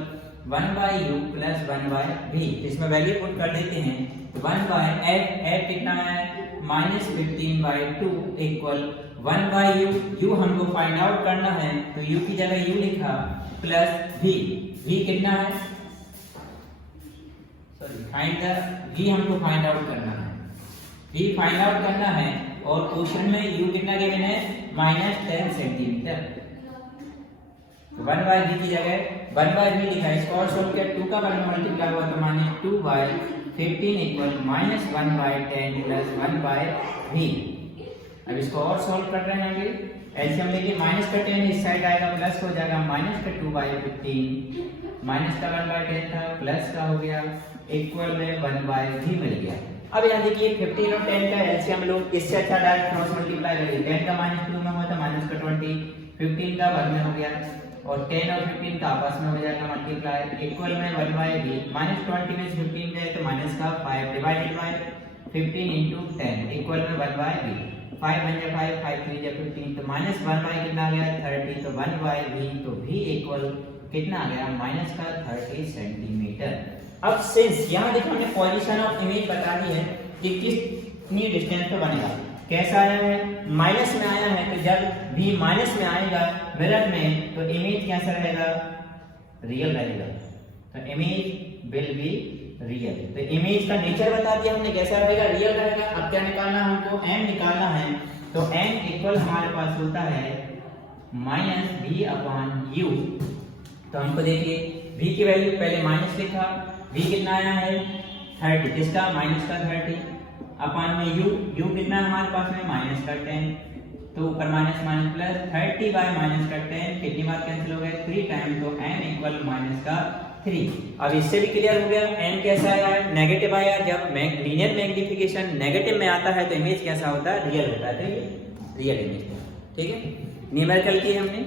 1/u plus 1/v, इसमें वैल्यू पुट कर देते हैं। 1/f कितना है, -15/2 इक्वल 1/u, u हमको फाइंड आउट करना है, तो u की जगह u लिखा प्लस v, v कितना है, v हमको फाइंड आउट करना है, v फाइंड आउट करना है, और क्वेश्चन में u कितना गिवन है, -10 सेंटीमीटर। 1/v की जगह 1/v लिखा है, इसको और सोल्व किया, 2 का वर्ग मल्टीप्लाई हुआ तो -2/15 इक्वल -1/10 प्लस 1/v। अब इसको और सॉल्व कर रहे हैं, आगे एलसीएम लेके माइनस का 10 इस साइड आएगा, प्लस हो जाएगा -2/15, माइनस का 1/10 था, प्लस का हो गया, इक्वल में 1/v मिल गया। अब यहाँ देखिए 15 और 10 का एलसीएम लो, इससे अच्छा डायरेक्ट क्रॉस मल्टीप्लाई करिए, 10 का -2 में हुआ था, माइनस का 20, 15 का वर्ग में हो गया, और 10 और 15 का आपस में हो जाएगा मल्टीप्लाई, इक्वल में 1/v, -20 में 15 गए तो माइनस का 5 डिवाइडेड बाय 15 into 10 इक्वल में 1/v, 5 1 जा 5, 5 3 जा 15, तो -1/, कितना आ गया 30, तो 1/v, तो v इक्वल कितना आ गया, माइनस का 30 सेंटीमीटर। अब सिंस यहाँ देखो हमने पोजीशन ऑफ इमेज बता दी है कि कितनी डिस्टेंस पे बनेगा, कैसा आया है, माइनस में आया है, तो जब v माइनस में आएगा मिरर में तो इमेज कैसा रहेगा, रियल रहेगा, तो इमेज विल बी रियल। तो इमेज का नेचर बता दिया हमने, कैसा रहेगा, रियल रहेगा। अब क्या निकालना है, हमको m निकालना है, तो m इक्वल हमारे पास होता है -v/u। तो हमको देखिए v की वैल्यू पहले माइनस लिखा, v कितना आया है 30, किसका, माइनस का 30, अपॉन में u कितना है हमारे पास में, माइनस का 10, तो ऊपर minus minus plus 30 bye minus का 10, कितनी बार कैंसिल हो गए, 3 टाइम, तो m इक्वल माइनस का 3। अब इससे भी क्लियर हो गया m कैसा आया है, नेगेटिव आया। जब लीनियर मैग्नीफिकेशन नेगेटिव में आता है तो इमेज कैसा होता है, रियल होता है, तो ये रियल इमेज है, ठीक है। न्यूमेरिकल की हमने